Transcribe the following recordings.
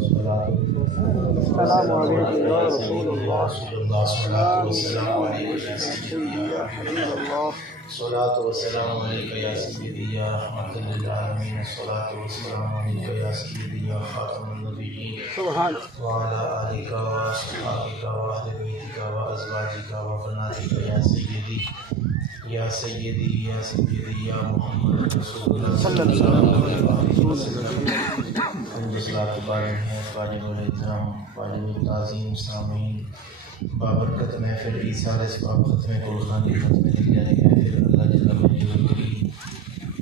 السلام علیکم یا رسول اللہ صلاۃ والسلام علیک یا سیدی یا حبیب اللہ صلاۃ والسلام علیک یا سیدی یا رحمۃ للعالمین صلاۃ والسلام علیک یا سیدی یا خاتم النبیین سبحان وعلی آلک واصحابک واہل بیتک وازواجک وبناتک یا سیدی یا محمد رسول اللہ صلی اللہ علیہ وسلم۔ واجب الاحترام، واجب التعظیم سامعین، بابرکت محفل ایصال اسباب ختم قرآن ختم کی جانے محفل اللہ جل مجدہ کریم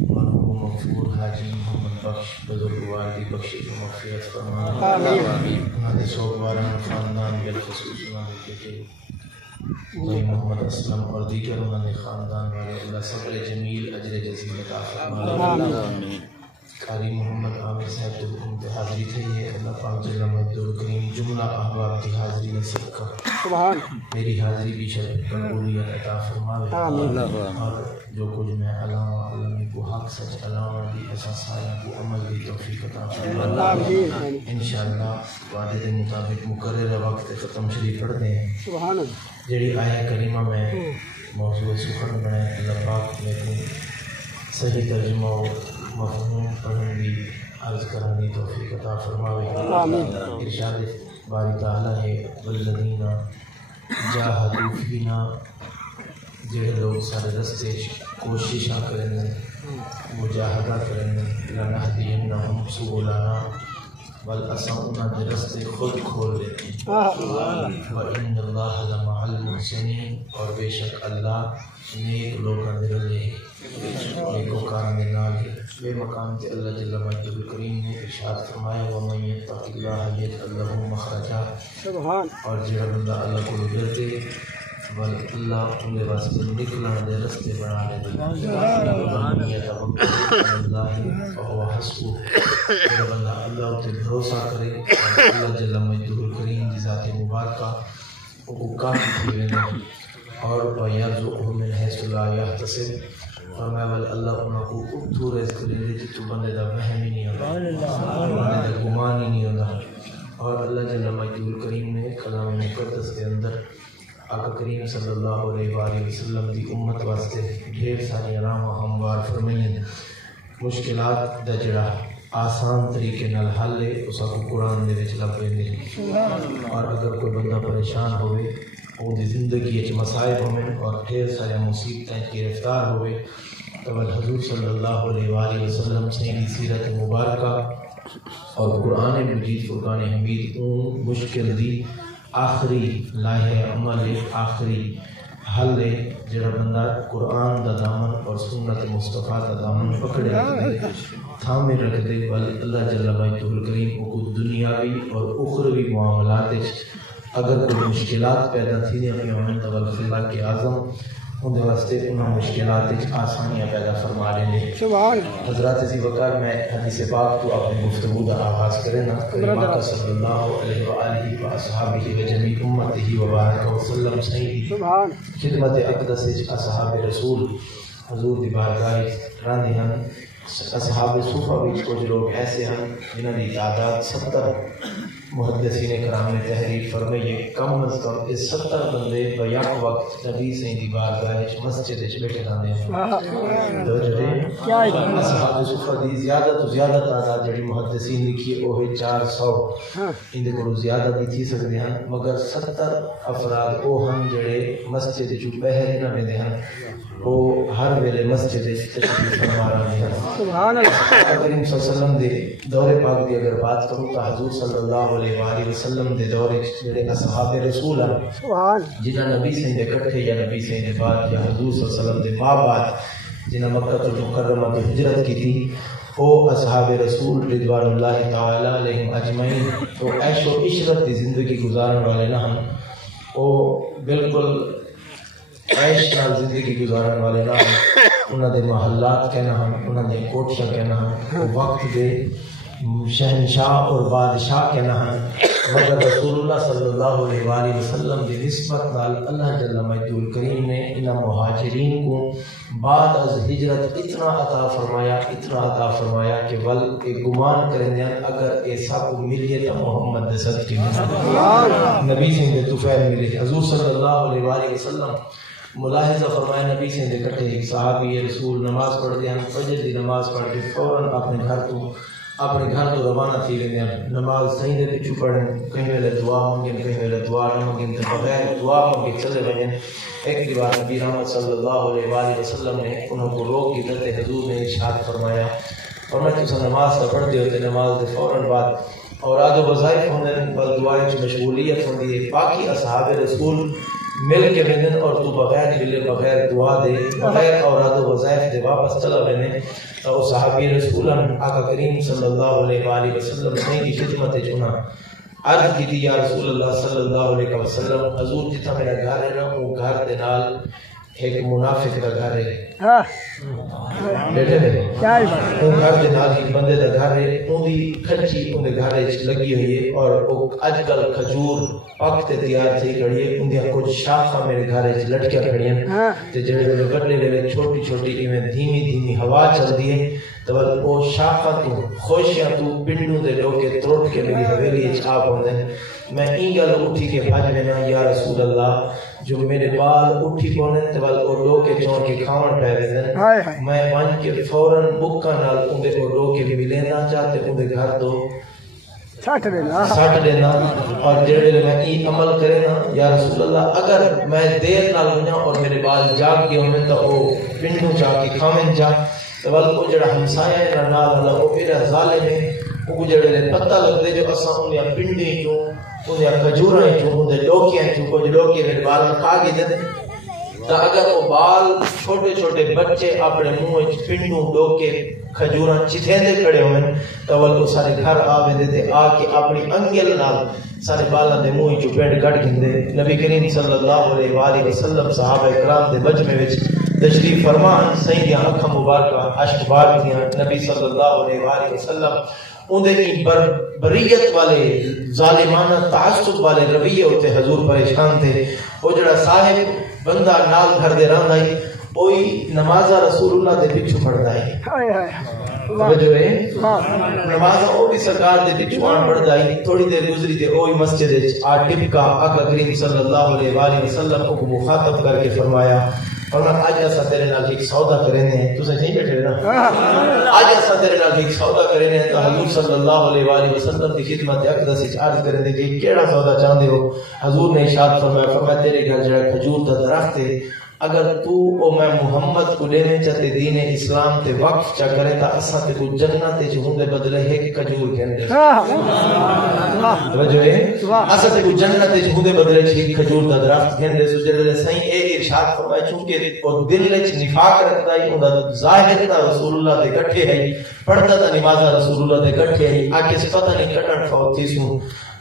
مرحوم مغفور حاجی محمد بخش بزرگوار دی بخشش و مغفرت فرمائے آمین۔ ہمارے سوگواران خاندان بالخصوص انہوں نے کہ بھائی محمد اسلم اور دیگر انہوں نے خاندان والے اللہ صبر جمیل اجر جزیل عطا فرمائے آمین۔ قاری محمد عامر صاحب جو حکم پہ حاضری تھے یہ اللہ پاک جل مجدہ الکریم جملہ احباب کی حاضری نصیب کر سبحان میری حاضری بھی شرف قبولیت عطا فرماوے اور جو کچھ میں علامہ علمی کو حق سچ علامہ دی ایسا سایہ کو عمل دی توفیق عطا فرماوے انشاءاللہ وعدے کے مطابق مقررہ وقت ختم شریف پڑھتے ہیں سبحان جڑی آیہ کریمہ میں موضوع سخن بنائے اللہ پاک لیکن صحیح ترجمہ و مفہوم پڑھن بھی عرض کرنے توفیق عطا فرماوے ارشاد باری تعالیٰ ہے والذین جاہدوا فینا جڑے لوگ سارے رستے کوششاں کریں مجاہدہ کریں لنہدینہم سبلنا بل اساں انہاں دے رستے خود کھول دیتے ہیں وَإِنَّ اللَّهَ لَمَعَ الْمُحْسِنِينَ اور بے شک اللہ نیک لوگاں دے رلے نیکوکاراں دے نال ہے۔ بے مقام تے اللہ جل مجدہ الکریم نے ارشاد فرمایا وَمَن يَتَّقِ اللَّهَ يَجْعَل لَّهُ مَخْرَجًا اور جڑا بندہ اللہ کو ڈرتے بل اللہ ان کے واسطے نکلنے دے رستے بنا لے دے وَمَن يَتَوَکَّلْ عَلَى اللَّهِ فَهُوَ حَسْبُهُ جڑا بندہ اللہ تے بھروسہ کرے اللہ جل مجدہ الکریم کی ذات مبارکہ وہ کافی تھی ویندے اور وَيَرْزُقْهُ مِنْ حَيْثُ لَا يَحْتَسِبُ فرمایا والا اللہ انہوں کو اتھو رزق دے دے تو بندے دا وہم ہی نہیں ہوتا بندے دا گمان ہی نہیں ہوتا اور اللہ جل مجدہ الکریم نے کلام مقدس کے اندر آقا کریم صلی اللہ علیہ وآلہ وسلم دی امت واسطے ڈھیر ساری علامہ ہموار فرمائیں مشکلات دا جڑا آسان طریقے نال حل ہے اس کو قرآن دے وچ لب ویندے اور اگر کوئی بندہ پریشان ہوئے وہ دی زندگی اچ مصائب ہوئے اور ڈھیر سارے مصیبتیں گرفتار ہوئے تو حضور صلی اللہ علیہ وآلہ وسلم سے سیرت مبارکہ اور قرآن مجید فرقان حمید اون مشکل دی آخری لاہے عمل آخری حل ہے جڑا بندہ قرآن دا دامن اور سنت مصطفیٰ دا دامن پکڑے رکھ دے تھامے رکھ دے اللہ جل مجدہ الکریم کو دنیاوی اور اخروی معاملات اگر کوئی مشکلات پیدا تھی نہیں اپنے امن اللہ کے اعظم ان واسطے انہوں مشکلات آسانیاں پیدا فرما لیں گے حضرات اسی وقت میں حدیث پاک تو اپنی گفتگو کا آغاز کریں نا کریم آقا صلی اللہ علیہ وآلہ وآصحابہ وجمیع امتہ وبارک وسلم سیدی خدمت اقدس اصحاب رسول حضور دی بارگاہ راندے ہیں اصحاب صوفہ بھی کچھ لوگ ایسے ہیں جنہوں نے تعداد 70 محدثین کرام نے تحریر فرمائی کم از کم اس 70 بندے بیک وقت نبی سے دی بارگاہ مسجد وچ بیٹھے رہندے ہیں دو جڑے اصحاب صوفہ دی زیادہ تو زیادہ تعداد جڑی محدثین لکھی وہ ہے 400 ان دے کولوں زیادہ بھی تھی سکدے ہیں مگر 70 افراد وہ ہیں جڑے مسجد وچ بہر نہ ویندے ہیں وہ ہر ویلے مسجد تشریف فرما رہے ہیں سبحان اللہ کریم صلی اللہ علیہ وسلم دے دور پاک دی اگر بات کروں تو حضور صلی اللہ علیہ وآلہ وسلم دے دور جڑے اصحاب رسول ہیں سبحان جنہاں نبی سے دے کٹھے یا نبی سے دے بعد یا حضور صلی اللہ علیہ وسلم دے بعد جنہاں مکہ المکرمہ تو ہجرت کی تھی وہ اصحاب رسول رضوان اللہ تعالی علیہم اجمعین تو عیش و عشرت کی زندگی گزارنے والے نہ ہم وہ بالکل عیش نال زندگی گزارن والے نہ انہاں دے محلات کہنا ہم انہاں دے کوٹھیاں کہنا ہم وقت دے شہنشاہ اور بادشاہ کہنا ہم مگر رسول اللہ صلی اللہ علیہ وآلہ وسلم دی نسبت نال اللہ جل مجدہ الکریم نے انہاں مہاجرین کو بعد از ہجرت اتنا عطا فرمایا کہ ول ایک گمان کریں اگر ایسا کو ملیے تو محمد دے صدقے نبی سے دے طفیل ملے. حضور صلی اللہ علیہ وآلہ وسلم ملاحظہ فرمایا نبی سے دے کٹے ایک صحابی رسول نماز پڑھ دیا فجر دی نماز پڑھ کے فوراً اپنے گھر تو روانہ تھی رہے ہیں. نماز صحیح دے پیچھو پڑھیں, کہیں ویلے دعا مانگیں, کہیں ویلے دعا نہ مانگیں, تو بغیر دعا مانگیں چلے بجیں. ایک بار نبی رحمت صلی اللہ علیہ وآلہ وسلم نے انہوں کو روک کی درتے حضور نے ارشاد فرمایا اور میں تُسا نماز کا پڑھتے ہوتے نماز دے فوراً بعد اور آج وظائف ہونے بل دعائیں مشغولیت ہوندی ہے. باقی اصحاب رسول مل کے بندن اور تو بغیر ملے بغیر دعا دے بغیر اوراد و وظائف دے واپس چلا بنے. تو صحابی رسول آقا کریم صلی اللہ علیہ وآلہ وسلم نے کی خدمت چنا عرض کی تھی یا رسول اللہ صلی اللہ علیہ وسلم حضور جتا میرا گھر ہے نا وہ گھر دے نال ایک منافق کا گھر ہے بیٹھے ہے وہ گھر دے نال ایک بندے دا گھر ہے ان دی کھچی ان دے گھر لگی ہوئی ہے اور وہ اج کل کھجور پکتے تیار تھی کھڑی ہے ان دی کچھ شاخاں میرے گھر لٹکیاں کھڑی ہیں تے جڑے وڈے ویلے چھوٹی چھوٹی ایویں دھیمی دھیمی ہوا چلدی ہے تو وہ شاخاں تو خوشیاں تو پنڈوں دے ڈوکے تروٹ کے میری حویلی وچ آ پوندے. میں این گل اٹھی کے بھج وینا یا رسول اللہ جو میرے بال اٹھی پونے تے ول او ڈوکے چون کے کھاون پے ویندن میں ون کے فوراً بکا نال اون دے او ڈوکے ملینا چاہتے اون دے گھر تو سٹ دینا اور جڑے میں ای عمل کرے نا یا رسول اللہ اگر میں دیر نال ہونا اور میرے بال جاگ گئے ہونے تو او پنڈوں جا کے کھاون جا تو ول او جڑا ہمسایہ ہے نال اللہ او میرا ظالم ہے وہ جڑے پتہ لگدے جو اساں اون پنڈی چوں اون کھجوراں چوں اون ڈوکیاں چوں کچھ ڈوکے میرے بال کھا گئے دے تو اگر وہ بال چھوٹے چھوٹے بچے اپنے منہ وچ پنڈوں ڈوکے کھجوراں چتھیندے کھڑے ہوئے تو وہ سارے گھر آ ویندے تے آ کے اپنی انگل نال سارے بالاں دے منہ وچوں پیڈ کڈ گھندے. نبی کریم صلی اللہ علیہ وآلہ وسلم صحابہ کرام دے مجمع وچ تشریف فرمان سائیں دیاں اکھاں مبارکاں اشک بار دیاں نبی صلی اللہ علیہ وآلہ وسلم اندے کی بریت والے ظالمانہ تعصب والے رویے ہوتے حضور پریشان تھے. وہ جڑا صاحب بندہ نال گھر دے رہندا ہے وہی نمازہ رسول اللہ دے پیچھے پڑھدا ہے جو ہے نمازہ وہ بھی سرکار دے پیچھے پڑھدا ہے. تھوڑی دیر گزری تے وہی مسجد وچ آ ٹپکا آقا کریم صلی اللہ علیہ وآلہ وسلم کو مخاطب کر کے فرمایا اور آج ایسا تیرے نال ایک سودا کرنے ہیں تو صحیح بیٹھے نا آج ایسا تیرے نال ایک سودا کرنے ہیں تو حضور صلی اللہ علیہ وآلہ وسلم کی خدمت اقدس وچ عرض کرنے کہ کیڑا سودا چاہندے ہو. حضور نے ارشاد فرمایا تیرے گھر جڑا کھجور دا درخت ہے اگر تو او میں محمد کو لینے چاہتے دین اسلام تے وقف چا کرے تا اساں تے کو جنت تے ہوندے بدلے ہے کہ کھجور کہندے جو ہے اساں تے کو جنت تے ہوندے بدلے ہے کھجور دا درخت کہندے سو جڑے صحیح اے ارشاد فرمایا چونکہ او دل وچ نفاق رکھدا ہے اوندا ظاہر تا رسول اللہ دے کٹھے ہے پڑھدا تا نماز رسول اللہ دے کٹھے ہے آ کے پتہ نہیں کٹن فوت تھی سو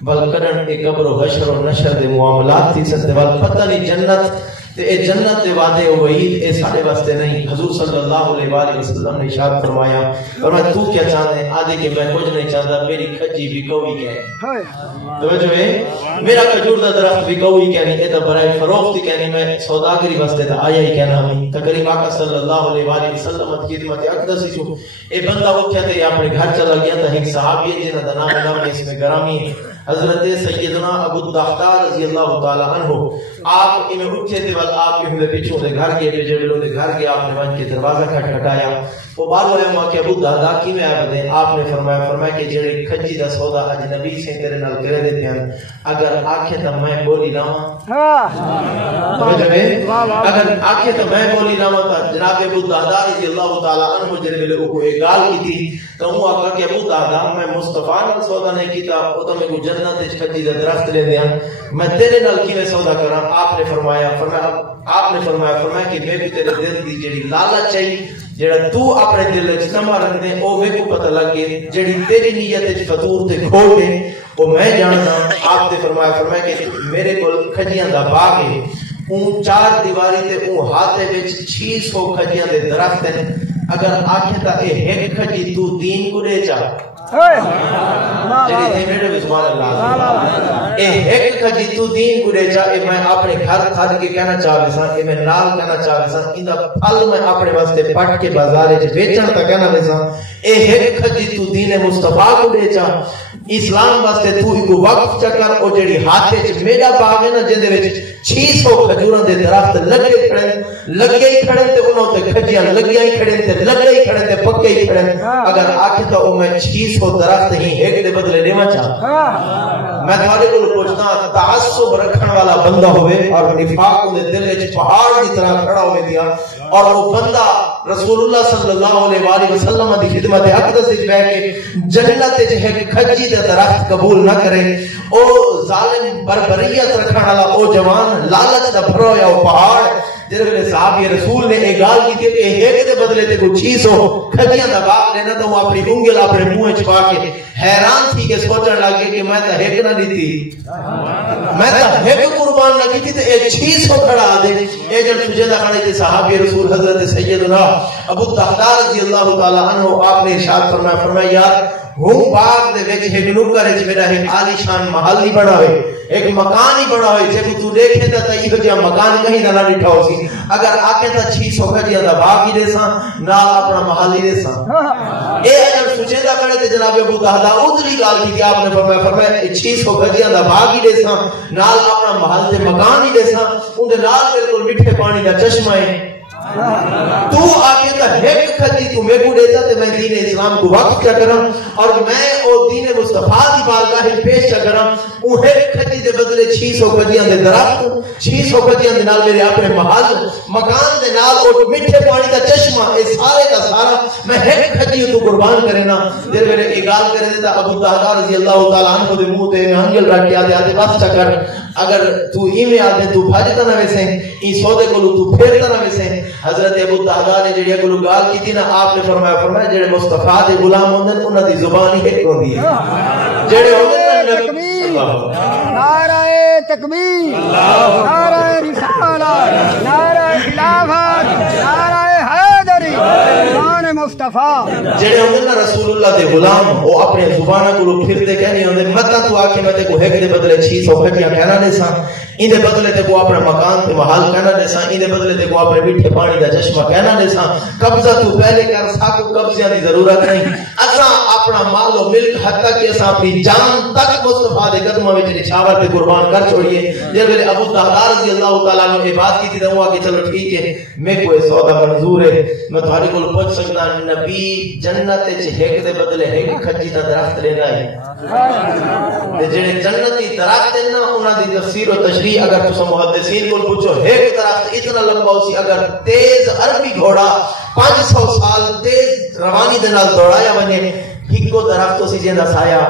بل کڈن ایک قبر و حشر و نشر دے معاملات تھی ستے بل پتہ نہیں جنت تے اے جنت دے وعدے و وعید اے سارے واسطے نہیں. حضور صلی اللہ علیہ وآلہ وسلم نے ارشاد فرمایا اور میں تو کیا چاہتے آدھے کہ میں کچھ نہیں چاہتا میری کھجی بھی کوئی کہے توجہ ہے میرا کھجور دا درخت بھی کوئی کہنی اے تا برائے فروخت کہنی میں سوداگری واسطے تا آیا ہی کہنا ہمیں تقریب آقا صلی اللہ علیہ وآلہ وسلم خدمت اقدس چھو اے بندہ اٹھیا تے اپنے گھر چلا گیا تا ایک صحابی ہے جنہ دا نام اس میں گرامی ہے حضرت سیدنا ابو الدحداء رضی اللہ تعالی عنہ. آپ انہیں اٹھے تھے وقت آپ کے ہمیں پیچھوں سے گھر گئے جبلوں سے گھر گئے آپ نے ون کے دروازہ کھٹکھٹایا وہ بار بار کہ ابو الدحداء کی میں آئے بدیں آپ نے فرمایا کہ جڑے کھجی دا سودا اجنبی سے تیرے نال کرے دیتے ہیں اگر آنکھیں تو میں بولی لاواں اگر آنکھیں تو میں بولی لاواں تا جناب ابو الدحداء رضی اللہ تعالی عنہ جڑے ویلے کو ایک گال کی تھی تو وہ آقا کہ ابو الدحداء میں مصطفیٰ نال سودا نہیں کیتا وہ تو میں کو جنت وچ کھجی دا درخت لے دیاں میں تیرے نال کیویں سودا کراں. آپ نے فرمایا کہ میں بھی تیرے دل دی جڑی لالچ چاہیے جڑا تو اپنے دل وچ سما رکھ دے او وے کو پتہ لگ گئے جڑی تیری نیت وچ فطور تے کھول دے او میں جاندا. آپ نے فرمایا کہ میرے کول کھجیاں دا باغ ہے اون چار دیواری تے اون ہاتھے وچ 600 کھجیاں دے درخت ہیں اگر آکھے تا اے ایک کھجی تو دین کو دے چا ایک کھجی تو دین کو دے چا میں اپنے گھر تھا کے کہنا چاہے سا کہ میں نال کہنا چاہے سا ایندا پھل میں اپنے واسطے پٹ کے بازار وچ بیچن تا کہنا ویسا ایک کھجی تو دین مصطفی کو دے چا اسلام واسطے تو ایک وقف چکر او جڑی ہاتھ وچ میرا باغ ہے نا جندے وچ 600 کھجوراں دے درخت لگے کھڑے تے انہاں تے کھجیاں لگیاں ہی کھڑے تے لگے ہی کھڑے تے پکے ہی کھڑے اگر آکھے تو او میں 600 درخت ہی ایک دے بدلے لیوا چاہ میں تھوڑے کو پوچھتا تعصب رکھن والا بندہ ہوئے اور نفاق دے دل وچ پہاڑ کی طرح کھڑا ہوئے دیا اور وہ بندہ رسول اللہ صلی اللہ علیہ وسلم دی خدمت اقدس وچ بیٹھ کے جنت وچ ہے کھجی دا درخت قبول نہ کرے او ظالم بربریت رکھن والا او جوان لالچ دا بھرا ہوا او پہاڑ جنہوں صحابی رسول نے ایک گال کی تھی کہ ایک دے بدلے تے کوئی 600 کھجیاں دا باغ لینا تو وہ اپنی انگل اپنے منہ وچ پا کے حیران تھی کہ سوچنے لگے کہ میں تو ایک نہ دیتی میں تو ایک قربان نہ کی تے 600 کھڑا دے اے جڑ سجدہ کھڑے تے صحابی رسول حضرت سیدنا ابو الدرداء رضی اللہ تعالی عنہ آپ نے ارشاد فرمایا یار ہوں باغ دے وچ ایک نکر وچ میرا ایک عالی شان محل نہیں بنا ہوئے ایک مکان ہی بنا ہوئے جے تو دیکھے تے یہ جو مکان کہیں نہ ڈٹھا ہو سی اگر آکے تا 600 کھجیاں دا باغ ہی دے سا نال اپنا محل ہی دے سا اے اگر سوچے دا کرے تے جناب ابو الدرداء ادری گل کی کہ آپ نے فرمایا 600 کھجیاں دا باغ ہی دے سا نال اپنا محل تے مکان ہی دے سا اون دے نال بالکل میٹھے پانی دا چشمہ ہے تو آگے تا ایک کھجی تو میں کو دیتا تے میں دین اسلام کو وقت کیا کروں اور میں او دین مصطفیٰ دی بارگاہ پیش کیا کروں او ایک کھجی دے بدلے 600 کھجیاں دے درخت 600 کھجیاں دے نال میرے اپنے محل مکان دے نال او میٹھے پانی دا چشمہ اے سارے کا سارا میں ایک کھجی تو قربان کرے نا جے میرے اقال کرے دیتا ابو الدرداء رضی اللہ تعالی عنہ دے منہ تے انگل رکھ کے آدے بس چکر اگر تو ایویں آدے تو بھاجتا نہ ویسے ای سودے کو تو پھیرتا نہ ویسے حضرت ابو الدرداء نے جڑی کو گال کی تھی نا آپ نے فرمایا جڑے مصطفیٰ دے غلام ہوندے انہاں دی زبان ہی ایک ہوندی ہے جڑے ہوندے نعرہ تکبیر نعرہ رسالت نعرہ خلافت نعرہ حیدری شان مصطفیٰ جڑے ہوندے نا رسول اللہ دے غلام او اپنے زباناں کو پھرتے کہنے ہوندے متا تو آکھے میں تے کو ایک دے بدلے 600 کھجیاں کہنا دے سا ان دے بدلے تے کو اپنے مکان تے محل کہنا دے سا ان دے بدلے تے کو اپنے میٹھے پانی دا چشمہ کہنا دے سا قبضہ تو پہلے کر ساکو قبضیاں دی ضرورت نہیں اساں اپنا مال و ملک حتی کہ اساں اپنی جان تک مصطفیٰ دے قدموں وچ نچھاور تے قربان کر چھوڑیے جے ویلے ابو الدرداء رضی اللہ تعالی عنہ نے بات کی تھی تے وہ کہ چلو ٹھیک ہے میں کوئی سودا منظور ہے میں تمہارے کول پوچھ سکتا نبی جنت وچ ایک دے بدلے ایک کھجی دا درخت لینا ہے تے جڑے جنتی درخت ہیں نا انہاں دی تفسیر و تشریح اگر تساں محدثین کول پوچھو ایک درخت اتنا لمبا ہو سی اگر تیز عربی گھوڑا 500 سال تیز روانی دے نال دوڑایا ونجے ہکو درخت سی جیندا سایہ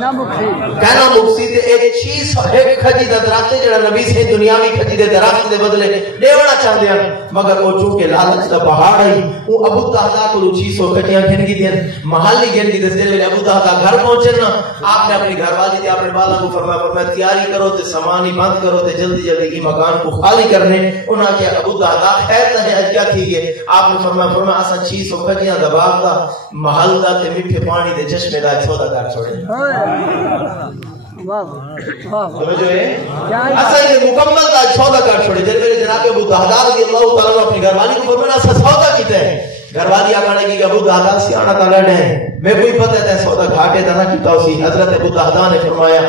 نہ مکھی کہنا مکسی تے ایک چیز ایک کھجی دا درخت جڑا نبی سے دنیاوی کھجی دے درخت دے بدلے دیونا چاہندے ہیں مگر او چونکہ لالچ دا پہاڑ ہے او ابو الدرداء کو 600 کھجیاں گھن کی دین محل گھن کی دس دے ابو الدرداء گھر پہنچے نا آپ نے اپنی گھر والی تے اپنے بالا کو فرمایا تیاری کرو تے سامان ہی بند کرو تے جلدی جلدی یہ مکان کو خالی کرنے انہاں کہ ابو الدرداء خیر تے اج کیا تھی گئے آپ نے فرمایا اساں 600 کھجیاں دا باغ دا محل دا تے میٹھے پانی دے چشمے دا سودا کر چھوڑے سمجھو ایسا یہ مکمل دا سودا کر چھوڑے جب میرے جناب ابو الدرداء رضی اللہ تعالیٰ عنہ اپنی گھر والی کو فرمایا ایسا سودا کیتا ہے گھر والی آکھنے لگی کہ ابو الدرداء سیاںا تعالیٰ نے میں کوئی پتہ ہے سودا گھاٹے دا نہ کیتا اسی حضرت ابو الدرداء نے فرمایا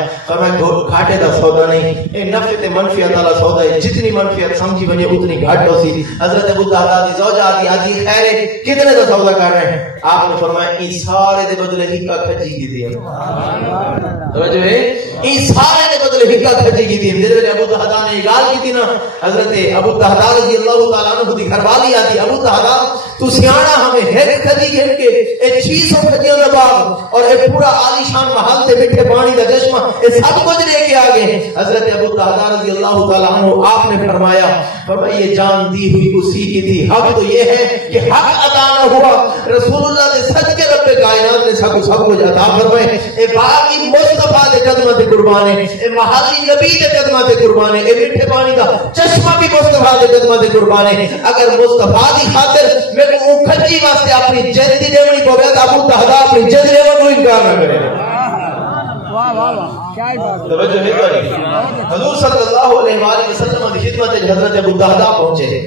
گھاٹے دا سودا نہیں اے نفع تے منفعت والا سودا ہے جتنی منفعت سمجھی بنے اتنی گھاٹ ہوسی حضرت ابو الدرداء دی زوجہ آدھی خیر ہے کتنے دا سودا کر رہے ہیں آپ نے فرمایا ان سارے دے بدلے ہکا کھجی کی دی توجہ ہے ان سارے دے بدلے ہکا کھجی کی دی حضرت ابو الدرداء نے گال کی تھی نا حضرت ابو الدرداء رضی اللہ تعالیٰ عنہ دی گھر والی آتی ابو الدرداء تو سیاںا ہمیں ایک کھجی گھن کے اے 600 کھجیاں دا باغ اور اے پورا عالی شان محل تے میٹھے پانی دا چشمہ اے سب کچھ لے کے آگے حضرت ابو الدرداء رضی اللہ تعالیٰ عنہ آپ نے فرمایا یہ جان دی ہوئی اسی کی تھی حق تو یہ ہے کہ حق ادا نہ ہوا رسول اللہ نے صدقے رب کائنات نے سب کچھ عطا فرمائے اے باقی مصطفیٰ دے قدموں تے قربان ہے، اے محالی نبی دے قدماں تے قربان ہے، اے میٹھے پانی دا چشمہ بھی مصطفیٰ دے قدماں تے قربان ہے۔ اگر مصطفیٰ دی خاطر میرے کو کھجی واسطے اپنی جد دی دیونی پوے تے ابو دہدا اپنی جد دیون کو انکار نہ کرے۔ واہ واہ واہ کیا بات توجہ نہیں کری۔ حضور صلی اللہ علیہ وآلہ وسلم کی خدمت حضرت ابو دہدا پہنچے،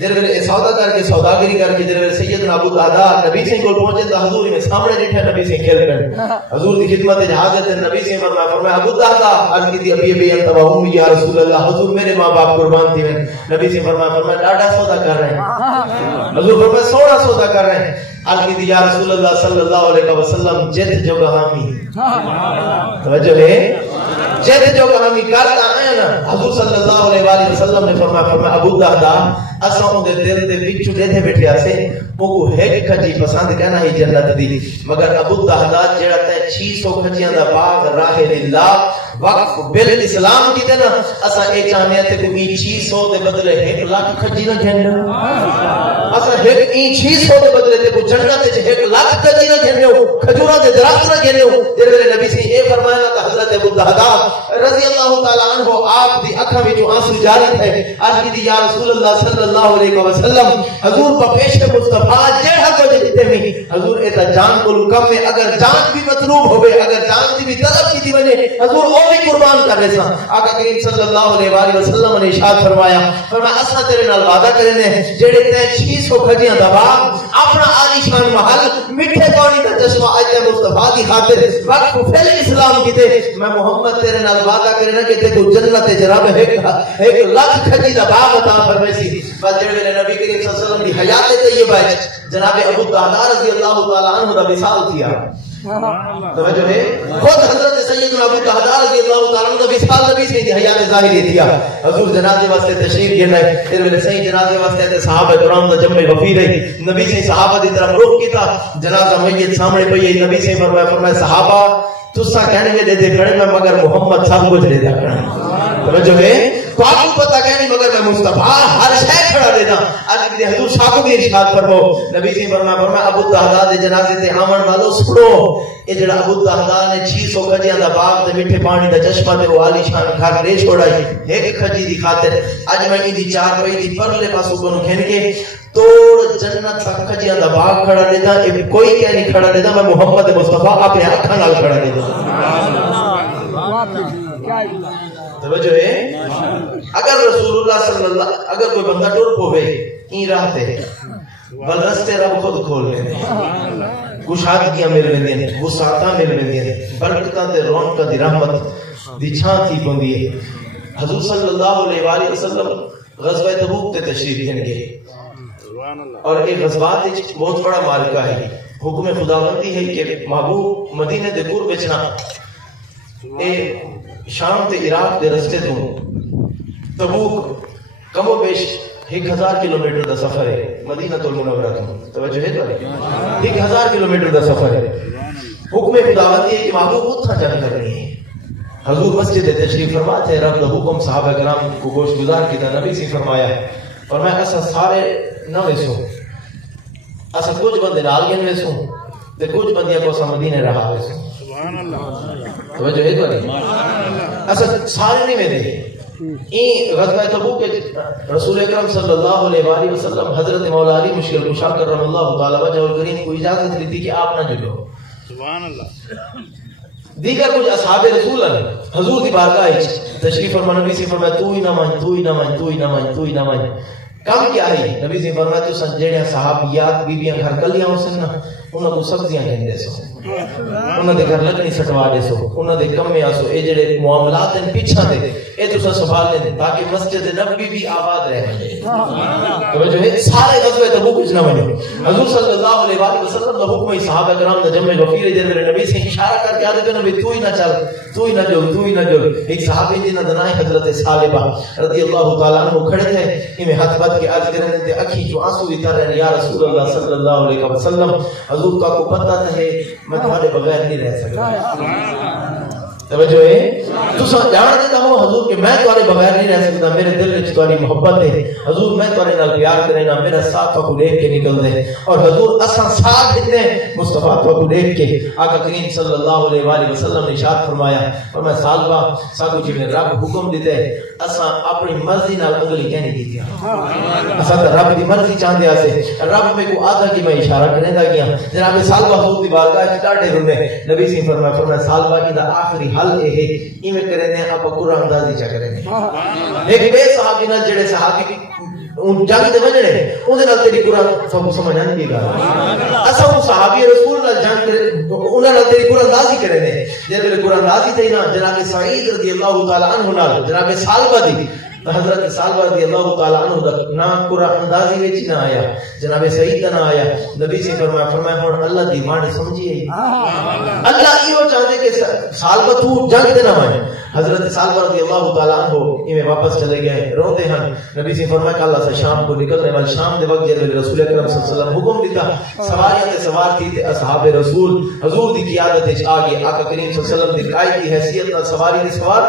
جب سودا کر کے سوداگری کر کے جب سیدنا ابو دہدا نبی سے کو پہنچے تو حضور نے سامنے بیٹھے نبی سے کھیل کر حضور کی خدمت حاضر نبی سے فرمایا ابو دہدا عرض کی ابی ابی انت و امی یا رسول اللہ، حضور میرے ماں باپ قربان تھے۔ نبی سے فرمایا ڈاڈا سودا کر رہے ہیں، حضور فرمایا سونا سودا کر رہے ہیں۔ عرض کی یا رسول اللہ صلی اللہ علیہ وسلم جت جو گہامی، توجہ ہے، جت جو گہامی کرتا ہے نا۔ حضور صلی اللہ علیہ وآلہ وسلم نے فرمایا ابو دہدا اساں دے دل دے وچ دے بیٹھے سے او کو ایک کھجی پسند کہنا ہی جنت دی، مگر ابو دہدا جڑا تے 600 کھجیاں دا باغ راہ اللہ وقف بالاسلام کیتے نا، اساں اے چاہنے تے کوئی 600 دے بدلے 1 لاکھ کھجی نہ گھن، اساں ایک 600 دے بدلے تے کوئی جنت وچ 1 لاکھ کھجی نہ گھن، کھجوراں دے درخت نہ گھن۔ جے نبی سے اے فرمایا کہ حضرت ابو دہدا رضی اللہ تعالی عنہ آپ دی اکھاں وچوں آنسو جاری تھے۔ عرض کی یا رسول اللہ صلی اللہ علیہ وسلم حضور پر پیش مصطفیٰ جڑا کچھ دیتے میں حضور ایتا جان کو کم میں، اگر جان بھی مطلوب ہوئے، اگر جان دی بھی طلب کی دی بنے حضور وہ بھی قربان کر رہے سا۔ آقا کریم صلی اللہ علیہ وآلہ وسلم نے ارشاد فرمایا اساں تیرے نال وعدہ کرنے جڑے تے 600 کھجیاں دا باغ اپنا عالی شان محل میٹھے پانی دا چشمہ اج مصطفیٰ دی خاطر وقف فل اسلام کیتے، میں محمد تیرے نال وعدہ کرنا کہ تے کو جنت جراب 1 لاکھ کھجی دا باغ عطا فرمائے۔ بس جڑے نبی کریم صلی اللہ علیہ وسلم دی حیات طیبہ ہے جناب ابو دہدا رضی اللہ تعالی عنہ دا وصال تھیا، توجہ ہے، خود حضرت سیدنا ابو دہدا رضی اللہ تعالی عنہ دا وصال نبی سے دی حیات ظاہری تھیا۔ حضور جنازے واسطے تشریف گئے، پھر ویلے صحیح جنازے واسطے تے صحابہ کرام دا جمع وفیر ہے، نبی سے صحابہ دی طرف رخ کیتا، جنازہ میت سامنے پئی ہے، نبی سے فرمایا صحابہ تساں کہنے دے دے کھڑے میں مگر محمد سب کچھ دے دے کھڑا، توجہ ہے، تو آپ کو پتہ کہنی مگر میں مصطفیٰ ہر شے کھڑا دینا۔ عرض کی حضور شاہ کو بھی ارشاد فرماؤ، نبی سے فرمایا ابو دہدا دے جنازے تے آمن والو سنو، اے جڑا ابو دہدا نے 600 کھجیاں دا باغ تے میٹھے پانی دا چشمہ تے عالی شان گھر لے چھوڑائی ایک کھجی دی خاطر، اج میں دی 4 پئی دی پرلے پاسوں کو کھن کے توڑ جنت تک کھجیاں دا باغ کھڑا دیتا، اے کوئی کہہ نہیں کھڑا دیتا، میں محمد مصطفیٰ اپنے اکھاں نال کھڑا دیتا۔ توجہ ہے، اگر رسول اللہ صلی اللہ اگر کوئی بندہ ٹر پوے این راہ تے بل رستے رب خود کھول لیں، گشادگیاں مل لیں، وسعتاں مل لیں، برکتاں تے رونقاں دی رحمت دی چھاں تھی پوندی ہے۔ حضور صلی اللہ علیہ وآلہ وسلم غزوہ تبوک تے تشریف لے گئے اور ایک غزوات وچ بہت بڑا معرکہ ہے، حکم خداوندی ہے کہ محبوب مدینے دے قرب وچ نہ اے شام تے عراق دے رستے تو تبوک کم و بیش 1000 کلومیٹر دا سفر ہے مدینہ المنورہ تو، توجہ ہے تو 1000 کلومیٹر دا سفر ہے۔ حکم خداوندی ہے کہ محبوب اتھا جنگ کرنی ہے۔ حضور مسجد تشریف فرما تھے، رب دا حکم صحابہ کرام کو گوشت گزار کی دا نبی سے فرمایا ایسا سارے نہ ویسو، ایسا کچھ بندے نال گئے ویسو تے کچھ بندیاں کو اسا مدینے رہا ویسو، توجہ ہے تو نہیں، ایسا سارے نہیں میں دے۔ این غزوہ تبوک کے رسول اکرم صلی اللہ علیہ وآلہ وسلم حضرت مولا علی مشکل کشا کرم اللہ تعالی وجہ الکریم کو اجازت لی تھی کہ آپ نہ جلو۔ سبحان اللہ۔ دیگر کچھ اصحاب رسول اللہ حضور کی بارگاہ تشریف فرما، نبی سے فرمایا تو ہی نہ مان، تو ہی نہ مان، تو ہی نہ مان، تو ہی نہ مان۔ کم کیا ہے نبی سے فرمایا تو سنجیڑیاں صحابیات بیبیاں گھر کلیاں ہو سن انہاں کو سبزیاں کہندے سو، انہاں دے گھر لکڑی سٹوا دے سو، انہاں دے کمے آسو، اے جڑے معاملات ہیں پیچھا دے اے تساں سنبھال لیں تاکہ مسجد نبوی بھی آباد رہے۔ توجہ ہے، سارے غزوہ تبوک وچ نہ ونجو۔ حضور صلی اللہ علیہ وآلہ وسلم دا حکم صحابہ کرام دا جمع وفیر جے نبی سے اشارہ کر کے آدے نبی تو ہی نہ چل، تو ہی نہ جو، تو ہی نہ جو۔ ایک صحابی جنہاں دا نام حضرت صالبہ رضی اللہ تعالی عنہ کھڑے تھے، انہیں ہاتھ بد کے عرض کرنے تے اکھی جو آنسو اتر رہے یا رسول اللہ صلی اللہ علیہ وسلم، حضور کا کو پتہ ہے میں تمہارے بغیر نہیں رہ سکتا۔ توجہ ہے، تو جان دیتا ہوں حضور کہ میں تمہارے بغیر نہیں رہ سکتا, میرے دل میں تمہاری محبت ہے حضور, میں تمہارے نال پیار کرنا, میرا ساتھ کو دیکھ کے نکل دے. اور حضور اساں ساتھ دیتے مصطفیٰ کو دیکھ کے. آقا کریم صلی اللہ علیہ وآلہ وسلم نے ارشاد فرمایا, اور میں سالبہ ساکو جی میں رب حکم دیتے اساں اپنی مرضی نال انگلی کہنے کی دیا, اساں رب دی مرضی چاہندے آسے. رب میں کو آدھا کی میں اشارہ کرنے دا گیا. جناب سالبہ حضور دی بارگاہ ڈاڈے روندے, نبی سے فرمایا سالبہ کی دا آخری حل اے ہے ایویں کرنے آپ قرآن اندازی چا کرنے. ایک بے صحابی نال جڑے صحابی ان جنگ دے وجنے اون نال تیری قرآن سب سمجھ آنے کی گل. اساں صحابی رسول نال جنگ کرے انہاں نال تیری قرآن اندازی کرنے. جے میرے قرآن اندازی تھی نا جناب سعید رضی اللہ تعالی عنہ نال جناب سالبہ دی, حضرت سالبہ رضی اللہ تعالی عنہ دا نام قرآن اندازی وچ نہ آیا, جناب سعید دا نہ آیا. نبی سے فرمایا ہن اللہ دی وانڈ سمجھیے, اللہ ایو چاہتے کہ سالبہ تو جنگ دے نہ وے. حضرت سالبہ رضی اللہ تعالی عنہ ایویں واپس چلے گئے روتے ہیں. نبی سے فرمایا کہ اللہ سے شام کو نکلنے والے شام دے وقت جب رسول اکرم صلی اللہ علیہ وسلم حکم دیتا سواریاں تے سوار تھی تے اصحاب رسول حضور دی قیادت وچ آ گئے. آقا کریم صلی اللہ علیہ وسلم دی قائد کی حیثیت نال سواری دے سوار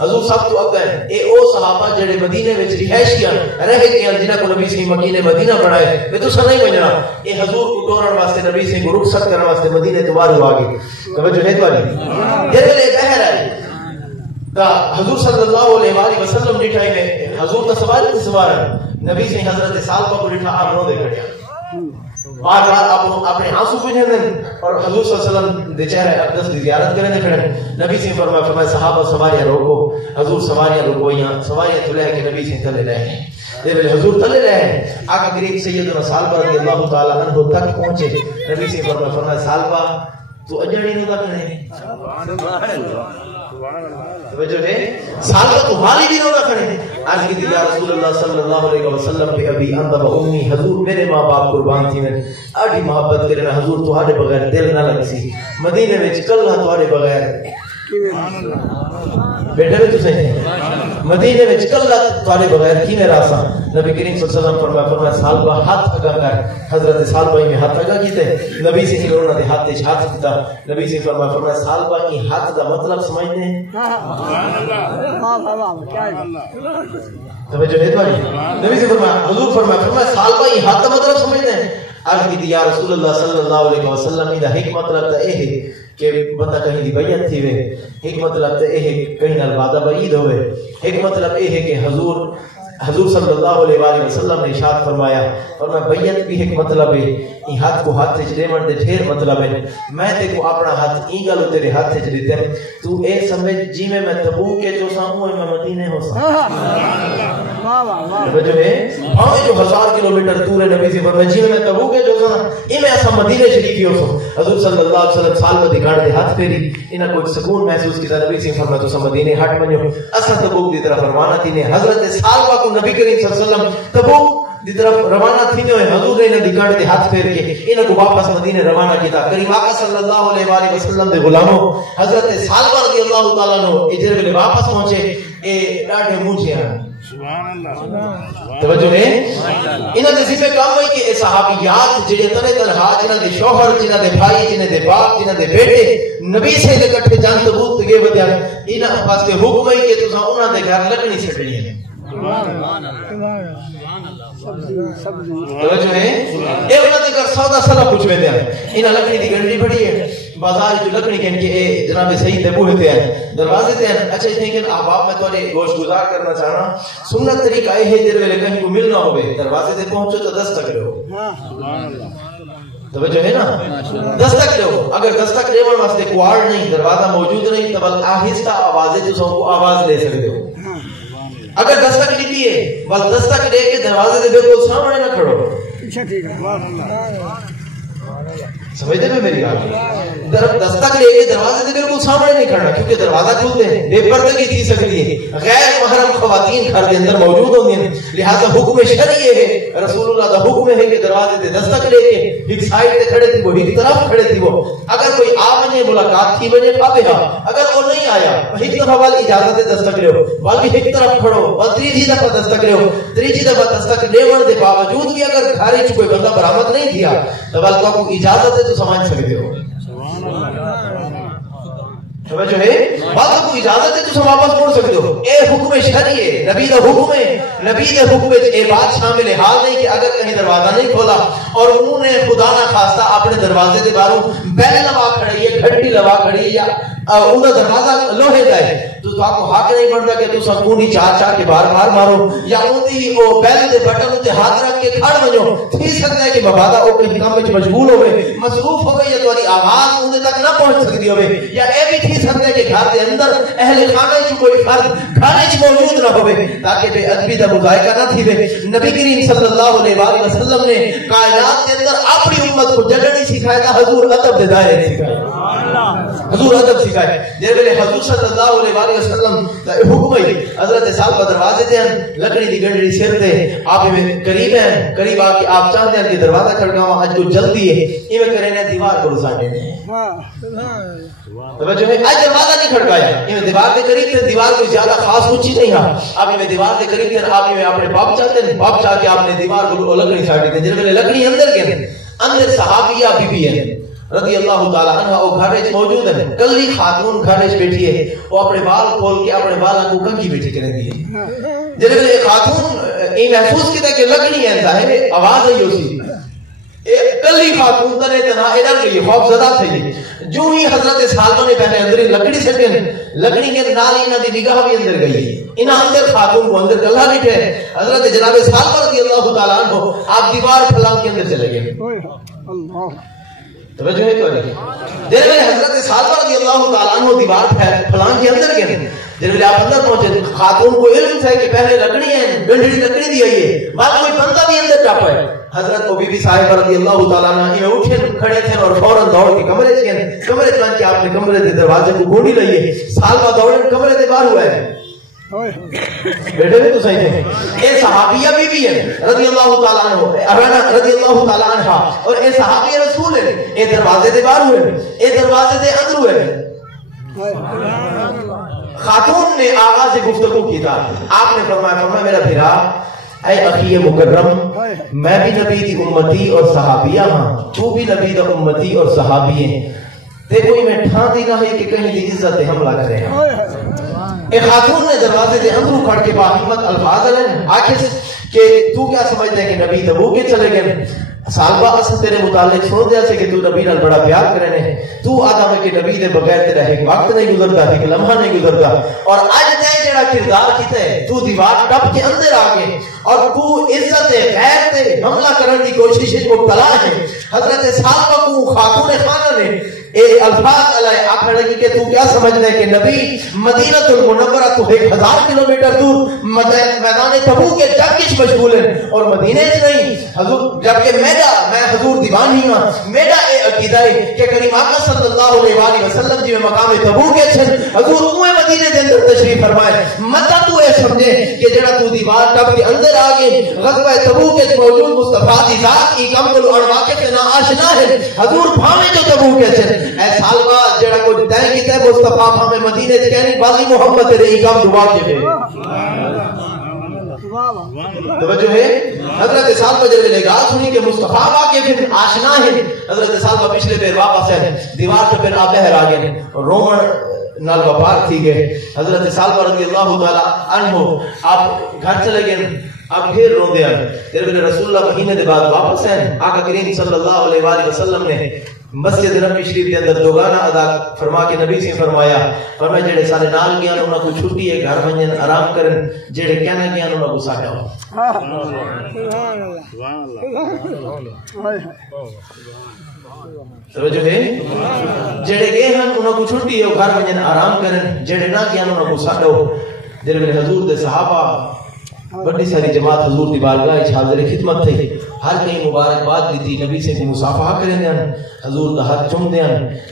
حضور سب تو اگے اے او صحابہ جڑے مدینے وچ رہائشیاں رہ گئے جنہاں کو نبی سے مکینے مدینہ بنائے میں تو سن نہیں بننا. اے حضور کو ٹورن واسطے نبی سے کو رخصت کرنے واسطے مدینے تو باہر آ گئے. توجہ ہے تمہاری دل لے بہر آئی دا حضور صلی اللہ علیہ وآلہ وسلم ڈٹھائی میں حضور تا سواری تے سوار نبی سے حضرت سالبہ کو ڈٹھا آپ رو دے کھڑیا بار بار اپنے آنسو پوچھیں دیں اور حضور صلی اللہ علیہ وسلم دے چہرے اقدس دی زیارت کرنے کھڑے. نبی سے فرمایا صحابہ سواریاں روکو. حضور سواریاں روکویاں سواریاں تلے کہ نبی سے تلے رہے ہیں. جب حضور تلے رہے آقا کریم سیدنا سالبہ رضی اللہ تعالی عنہ تک پہنچے. نبی سے فرمایا سالبہ تو اجڑی نہیں کرنے توجہ ہے سالبہ تمہاری بھی نہ کھڑے. آج کی یا رسول اللہ صلی اللہ علیہ وسلم پہ ابھی انت و امی حضور میرے ماں باپ قربان تھی میں اڈی محبت کرے حضور تمہارے بغیر دل نہ لگ سی مدینے وچ کلا تمہارے بغیر بیٹھے بھی تو صحیح مدینے وچ کلا تمہارے بغیر کی میرا سا. نبی کریم صلی اللہ علیہ وسلم فرمایا سالبہ ہاتھ اگا کر. حضرت سالبہ میں ہاتھ اگا کیتے نبی سے انہوں نے ہاتھ وچ ہاتھ دیتا. نبی سے فرمایا سالبہ کی ہاتھ دا مطلب سمجھتے ہیں توجہ ہے تمہاری. نبی سے فرمایا حضور فرمایا سالبہ کی ہاتھ دا مطلب سمجھتے ہیں. عرض کی یا رسول اللہ صلی اللہ علیہ وسلم دا ایک مطلب تا اے ہے کہ بندہ کہیں دی بیعت تھی وے, ایک مطلب تا اے ہے کہیں نال وعدہ بعید ہوئے, ایک مطلب اے ہے کہ حضور صلی اللہ علیہ وآلہ وسلم نے ارشاد فرمایا اور میں بیعت بھی ایک مطلب ہے این ہاتھ کو ہاتھ وچ لیون دے ڈھیر مطلب ہے. میں تے کو اپنا ہاتھ این گل تیرے ہاتھ وچ دیتے تو اے سمجھ جی میں تبوک کے جو ساں میں مدینے ہو سا. جو ہے ہاں جو 1000 کلومیٹر دور ہے نبی سے فرمایا جی میں تبوک کے جو ساں اے میں اسا مدینے شریف ہی ہو سو. حضور صلی اللہ علیہ وسلم سال میں دکھاڑ دے ہاتھ پھیری انہاں کو سکون محسوس کیتا. نبی سے فرمایا تو سا مدینے ہٹ ونجو اسا تبوک دی طرف روانہ تھی نے. حضرت سالبہ کو نبی کریم صلی اللہ علیہ وسلم تبوک دی طرف روانہ تھی جو ہے حضور نے دکھاڑ دے ہاتھ پھیر کے انہاں کو واپس مدینے روانہ کیتا. کریم آقا صلی اللہ علیہ وآلہ وسلم دے غلاموں حضرت سالبہ رضی اللہ تعالیٰ عنہ اجر ویلے واپس پہنچے اے ڈاڈے مونجے ہیں سبحان اللہ. توجہ ہے انہاں دے صفے کام ہوئی کہ اے صحابیات جڑے تنے تنہا جنہاں دے شوہر جنہاں دے بھائی جنہاں دے باپ جنہاں دے بیٹے نبی سے دے کٹھے جان تبوک تے گئے ودیا انہاں واسطے حکم ہے کہ تساں انہاں دے گھر لکڑی چھڈنی ہے. سبحان اللہ توجہ ہے اے انہاں دے گھر سودا سلا پوچھ ویندے ہیں انہاں لکڑی دی گنڈی پڑی ہے بازار جو لکڑی کہن کہ اے جناب سید دے بوہے تے ہیں دروازے تے ہیں. اچھا اتنے کہ احباب میں تھوڑے گوشت گزار کرنا چاہنا سنت طریقہ ہے جے ویلے کہیں کو ملنا ہوے دروازے تے پہنچو تو دستک لو. سبحان اللہ توجہ ہے نا دستک لو. اگر دستک لیون واسطے کوڑ نہیں دروازہ موجود نہیں تو بل آہستہ آوازیں تو سو کو آواز لے سکتے ہو. اگر دستک لیتی ہے بل دستک لے کے دروازے دے بالکل سامنے نہ کھڑو. سمجھتے ہیں میری بات دستک لے کے دروازے دے بالکل سامنے نہیں کھڑنا کیونکہ دروازہ کھولتے ہیں بے پردگی تھی سکتی ہے غیر محرم خواتین گھر کے اندر موجود ہوتی ہیں. لہذا حکم شرعی ہے رسول اللہ کا حکم ہے کہ دروازے دے دستک لے کے ایک سائیڈ تے کھڑے تھی وہ ایک طرف کھڑے تھی وہ اگر کوئی آ بنے ملاقات کی بنے پابے ہاں اگر وہ نہیں آیا ایک دفعہ والی اجازت دے دستک لے باقی ایک طرف کھڑو اور تیسری دفعہ دستک لے تیسری دفعہ دستک لیون دے باوجود بھی اگر گھر وچ کوئی بندہ برآمد نہیں کیا تو بل کو اجازت تو سمجھ سکتے ہو. توجہ ہے بات کو اجازت ہے تو واپس موڑ سکتے ہو. اے حکم شرعی ہے, نبی دا حکم ہے. نبی دے حکم وچ اے بات شامل ہے حال نہیں کہ اگر کہیں دروازہ نہیں کھولا اور انہوں نے خدا نہ خواستہ اپنے دروازے دے باہروں بیل لوا کھڑی ہے, گھنٹی لوا کھڑی ہے یا ان کا دروازہ لوہے کا ہے تو آپ کو حق نہیں بنتا کہ تم کونی چار چار کے بار بار مارو یا اندی وہ بیل دے بٹن تے ہاتھ رکھ کے کھڑ ونجو. تھی سکتا ہے کہ مبادا او کہیں کام وچ مشغول ہوئے, مصروف ہوئے, یا تمہاری آواز اندے تک نہ پہنچ سکتی ہوئے, یا اے بھی تھی سکتا ہے کہ گھر دے اندر اہل خانہ وچ کوئی فرد کھانے وچ موجود نہ ہوئے تاکہ بے ادبی دا مذائقہ نہ تھیوے. نبی کریم صلی اللہ علیہ وسلم نے کائنات کے اندر اپنی امت کو جلن نہیں سکھایا تھا, حضور ادب دے دائرے نہیں سکھایا, حضور ادب سکھائے. جے ویلے حضور صلی اللہ علیہ وسلم دا حکم ہے حضرت صاحب کا دروازے تے لکڑی دی گنڈی سر تے آپ میں قریب ہیں, قریب آ کے آپ چاہتے ہیں کہ دروازہ کھڑکاواں, اج کو جلدی ہے ایویں کرے نے دیوار کو ساڈے نے توجہ ہے. اج دروازہ نہیں کھڑکایا, ایویں دیوار دے قریب تے دیوار کوئی زیادہ خاص اونچی نہیں ہے, آپ ایویں دیوار دے قریب تے آپ ایویں اپنے باپ چاہتے ہیں, باپ چاہ کے آپ نے دیوار کو لکڑی ساڈی تے جے ویلے لکڑی اندر گئے اندر صحابیہ بی بی ہیں رضی اللہ تعالی عنہ وہ گھر وچ موجود ہیں, کلی خاتون گھر وچ بیٹھی ہے, وہ اپنے بال کھول کے اپنے بالاں کو کنگھی بیٹھی کرے دی ہے. جے ویلے خاتون یہ محسوس کیتا کہ لکڑی ہے ہے آواز آئی اسی کلی خاتون تنے تنہا ادھر گئی خوف زدہ تھی. جو ہی حضرت سالمہ نے پہلے اندر لکڑی سٹے, لکڑی کے نال انہاں دی نگاہ بھی اندر گئی, انہاں اندر خاتون کو اندر کلا بیٹھے. حضرت جناب سالمہ رضی اللہ تعالی عنہ آپ دیوار پھلان کے اندر چلے گئے. اللہ توجہ ہے تو نہیں. جب حضرت سالمہ رضی اللہ تعالی عنہ دیوار پھلان کے اندر گئے, جب آپ اندر پہنچے خاتون کو علم تھا کہ پہلے لکڑی ہے, گنڈڑی لکڑی دی آئی ہے, بعد کوئی بندہ بھی اندر ٹاپا ہے. حضرت کو بی بی صاحبہ رضی اللہ تعالیٰ عنہ یہ اٹھے کھڑے تھے اور فوراً دوڑ کے کمرے سے گئے. کمرے سے بن کے آپ نے کمرے کے دروازے کو گونڈی لئیے, سالمہ دوڑے کمرے سے باہر ہوا ہے. بیٹے بھی تو صحیح تھے. اے صحابیہ بی بی ہے رضی اللہ تعالیٰ عنہ, رضی اللہ تعالیٰ عنہ, اور اے صحابی رسول ہے, اے دروازے سے باہر ہوئے, اے دروازے سے اندر ہوئے. خاتون نے آغاز گفتگو کی تھا, آپ نے فرمایا میرا بھرا اے اخی مکرم, میں بھی نبی دی امتی اور صحابیہ ہاں, تو بھی نبی دا امتی اور صحابی ہیں, تے کوئی میں ٹھان دی نہ ہے کہ کہیں دی عزت حملہ کرے ہیں. ایک خاتون نے دروازے دے اندروں کھڑ کے باحکمت الفاظ علیہ آخر کہ تو کیا سمجھتے ہیں کہ نبی تبوک کے چلے گئے. سالبہ اصل تیرے متعلق سن دیا سے کہ تو نبی نال بڑا پیار کرنے ہیں, تو آدھا میں کہ نبی دے بغیر تیرا ایک وقت نہیں گزرتا, ایک لمحہ نہیں گزرتا, اور آج تے جڑا کردار کیتا ہے تو دیوار ٹپ کے اندر آگے اور تو عزت غیر تے حملہ کرنے کی کوشش مبتلا ہے. حضرت سالبہ کو خاتون خانہ نے اے الفاظ علیہ آخر لگی کہ تو کیا سمجھنے کہ نبی مدینہ المنورہ تو 1000 کلومیٹر دور میدان تبوک کے جنگ وچ مشغول ہیں اور مدینے وچ نہیں. حضور جبکہ میں حضور دیوان ہی ہاں, میرا اے عقیدہ ہے کہ کریم آقا صلی اللہ علیہ وسلم جی مقام تبوک کے چھن حضور اوے مدینے دے اندر تشریف فرمائے. متا تو اے سمجھے کہ جڑا تو دیوار ٹپ کے اندر آ گئے غزوہ تبوک وچ موجود مصطفیٰ دی ذات کی کم کو واقف نہ آشنا ہے. حضور بھاویں جو تبوک کے چھن اے سالبہ جڑا کو طے کیتا ہے مصطفیٰ ہمیں مدینے سے کہنی بازی محمد تیرے اقام دعا کے ہے. توجہ ہے. حضرت سالبہ جب لے گا سنی کہ مصطفیٰ واقف ہے آشنا ہے. حضرت سالبہ پچھلے پیر واپس ہے دیوار پہ پھر آپ بہر آ گئے رومن نال وپار تھی گئے. حضرت سالبہ رضی اللہ تعالی عنہ آپ گھر چلے گئے, آپ پھر رو دیا. پھر رسول اللہ مہینے دے بعد واپس ہیں. آقا کریم صلی اللہ علیہ وسلم نے مسجد نبی شریف کے اندر دوگانہ ادا فرما کے نبی سے فرمایا جڑے سارے نال گیا انہاں کو چھٹی ہے, گھر ونجن آرام کرن, جڑے کہنا گیا انہاں کو ساڈا ہو. توجہ ہے. جڑے گئے ہیں انہاں کو چھٹی ہے, گھر ونجن آرام کرن, جڑے نہ گیا انہاں کو ساڈا ہو. جڑے حضور دے صحابہ بڑی ساری جماعت حضور دی بارگاہ وچ حاضر خدمت تھے, ہر کہیں مبارکباد دیتی, نبی سے مصافحہ کریں دے, حضور دا ہاتھ چوم دے,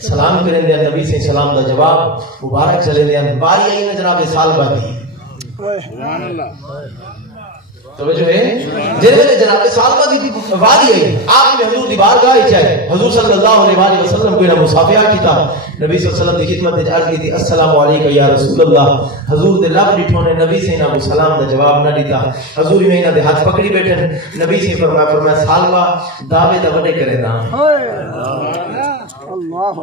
سلام کریں دے, نبی سے سلام دا جواب مبارک چلے دے. باری آئی نے جناب سالبہ دی. توجہ ہے. جناب جناب سالبہ دی واری آئی, آپ نے حضور دی بارگاہ وچ آئے, حضور صلی اللہ علیہ وسلم کو مصافحہ کیتا. نبی صلی اللہ علیہ وسلم کی خدمت میں عرض کی تھی السلام علیکم یا رسول اللہ. حضور دے لب ڈٹھوں نے نبی سے نہ سلام دا جواب نہ دیتا. حضور میں انہاں دے ہاتھ پکڑی بیٹھے, نبی سے فرمایا سالبہ دعوے دا وڈے کرے دا. اللہ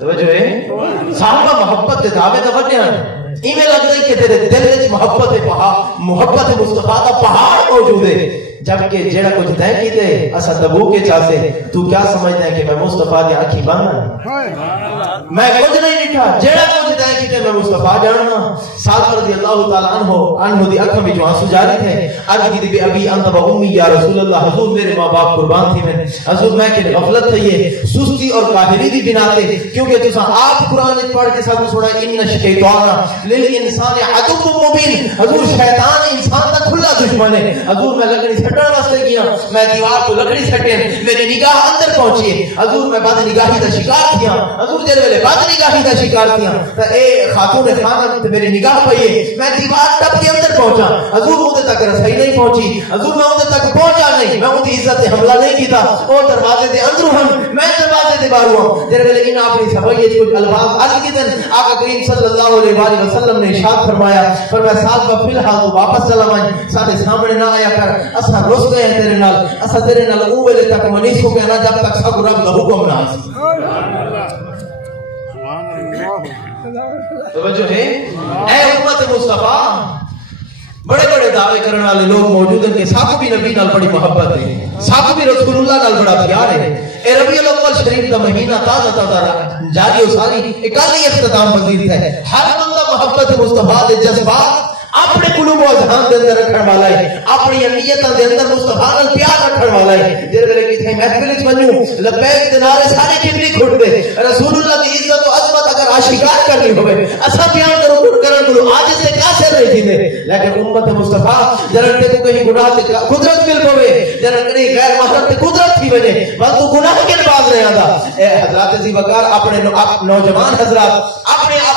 توجہ ہے صحابہ محبت دے دعوے دا وڈیا ایویں لگدا ہے کہ تیرے دل وچ محبت مصطفیٰ دا پہاڑ موجود ہے جبکہ جیڑا کچھ دے کیتے اسا تبوک کے چاسے تو کیا سمجھدا ہے کہ میں مصطفیٰ دی آنکھی بند میں کچھ نہیں لکھا جیڑا کچھ دے کیتے میں مصطفیٰ جاننا سعد رضی اللہ تعالی عنہ دی آنکھوں وچ آنسو جاری تھے عرض کی بی ابی انت و امی یا رسول اللہ حضور میرے ماں باپ قربان تھی میں حضور میں کہ غفلت تھی یہ سستی اور کاہلی دی بنا تے کیونکہ تساں آپ قرآن وچ پڑھ کے سب سنا ان الشیطان للانسان عدو مبین حضور شیطان انسان دا کھلا دشمن ہے حضور میں لکڑی سٹن واسطے گیا میں دیوار کو لکڑی سٹے میری نگاہ اندر پہنچی حضور میں بد نگاہی دا شکار تھیا حضور جے ویلے بد نگاہی دا شکار تھیا تے اے خاتون خانم تے میری نگاہ پئی میں دیوار ٹپ کے اندر پہنچا حضور اودے تک رسائی نہیں پہنچی حضور میں اودے تک پہنچا نہیں میں اودی عزت تے حملہ نہیں کیتا او دروازے دے اندروں ہن میں دروازے دے باہر ہوں جے ویلے ان اپنی صفائی کچھ الفاظ عرض کیتے آقا کریم صلی اللہ علیہ وسلم نے ارشاد فرمایا ساتھ فی الحال تو واپس چلا وائیں سارے سامنے نہ آیا کر اسا رس گئے ہیں تیرے نال اسا تیرے نال او ویلے تک منیس ہو گیا نہ جب تک سب رب دا حکم نہ آئے توجہ ہے اے امت مصطفیٰ بڑے بڑے دعوے کرنے والے لوگ موجود ہیں کہ ساتھ بھی نبی نال بڑی محبت ہے ساتھ بھی رسول اللہ نال بڑا پیار ہے اے ربیع الاول شریف کا مہینہ تازہ تازہ جاری و ساری اکالی اختتام پذیر ہے ہر بندہ محبت مصطفیٰ دے جذبات اپنے قلوب و اذہان دے اندر رکھن والا ہے اپنی نیتاں دے اندر مصطفیٰ نال پیار رکھن والا ہے جے ویلے کسے محفل وچ ونجو لبیک دے نعرے سارے کبھی کھٹ دے رسول اللہ دی عزت و عظمت اگر آشکار کرنی ہوے اسا بیان کرو کرن کو آج سے کاسے رہ جیندے لیکن امت مصطفیٰ جرن تے کہیں گناہ تے قدرت مل پوے جرن کہیں غیر محرم تے قدرت تھی وجے بس تو گناہ کے باز رہے آندا اے حضرات زی وقار اپنے نوجوان حضرات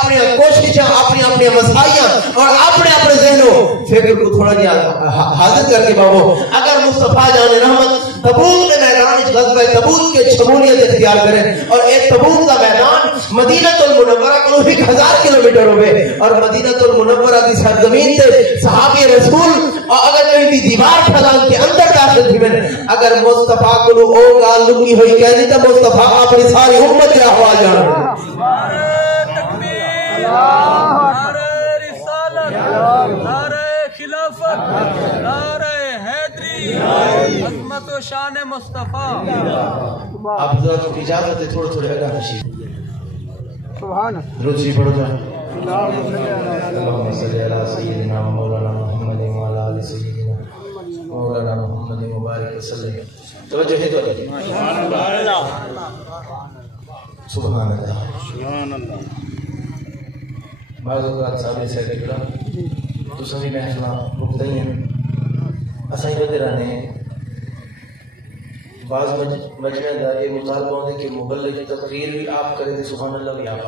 اپنی کوششاں اپنی مسائیاں اور اپنے ذہنوں فکر کو تھوڑا جہا حاضر کر کے بابو اگر مصطفیٰ جان رحمت تبوک کے میدان غزوہ تبوک کے شمولیت اختیار کریں اور ایک تبوک کا میدان مدینہ المنورہ کو 1000 کلومیٹر ہوئے اور مدینہ المنورہ کی سرزمین سے صحابی رسول اور اگر کہیں بھی دیوار پھلان کے اندر داخل تھی میں اگر مصطفیٰ کو او گال لگی ہوئی کہنی تو مصطفیٰ اپنی ساری امت کے آواز جان نعرہ خلافت نعرہ حیدری عظمت و شان مصطفیٰ آپ حضرت کو اجازت ہے تھوڑے اگا نشید سبحان درود شریف پڑھو جائیں اللہم صلی علی سیدنا مولانا محمد وعلی آل سیدنا مولانا محمد مبارک وسلم توجہ ہے تو سبحان اللہ بعض اوقات سامنے سے گڑا تو سبھی محفلہ رکتے ہیں اسائی بدے رہنے ہیں بعض مجمع دا یہ مطالبہ ہونے کہ مبلغ تقریر بھی آپ کریں تو سبحان اللہ بھی آپ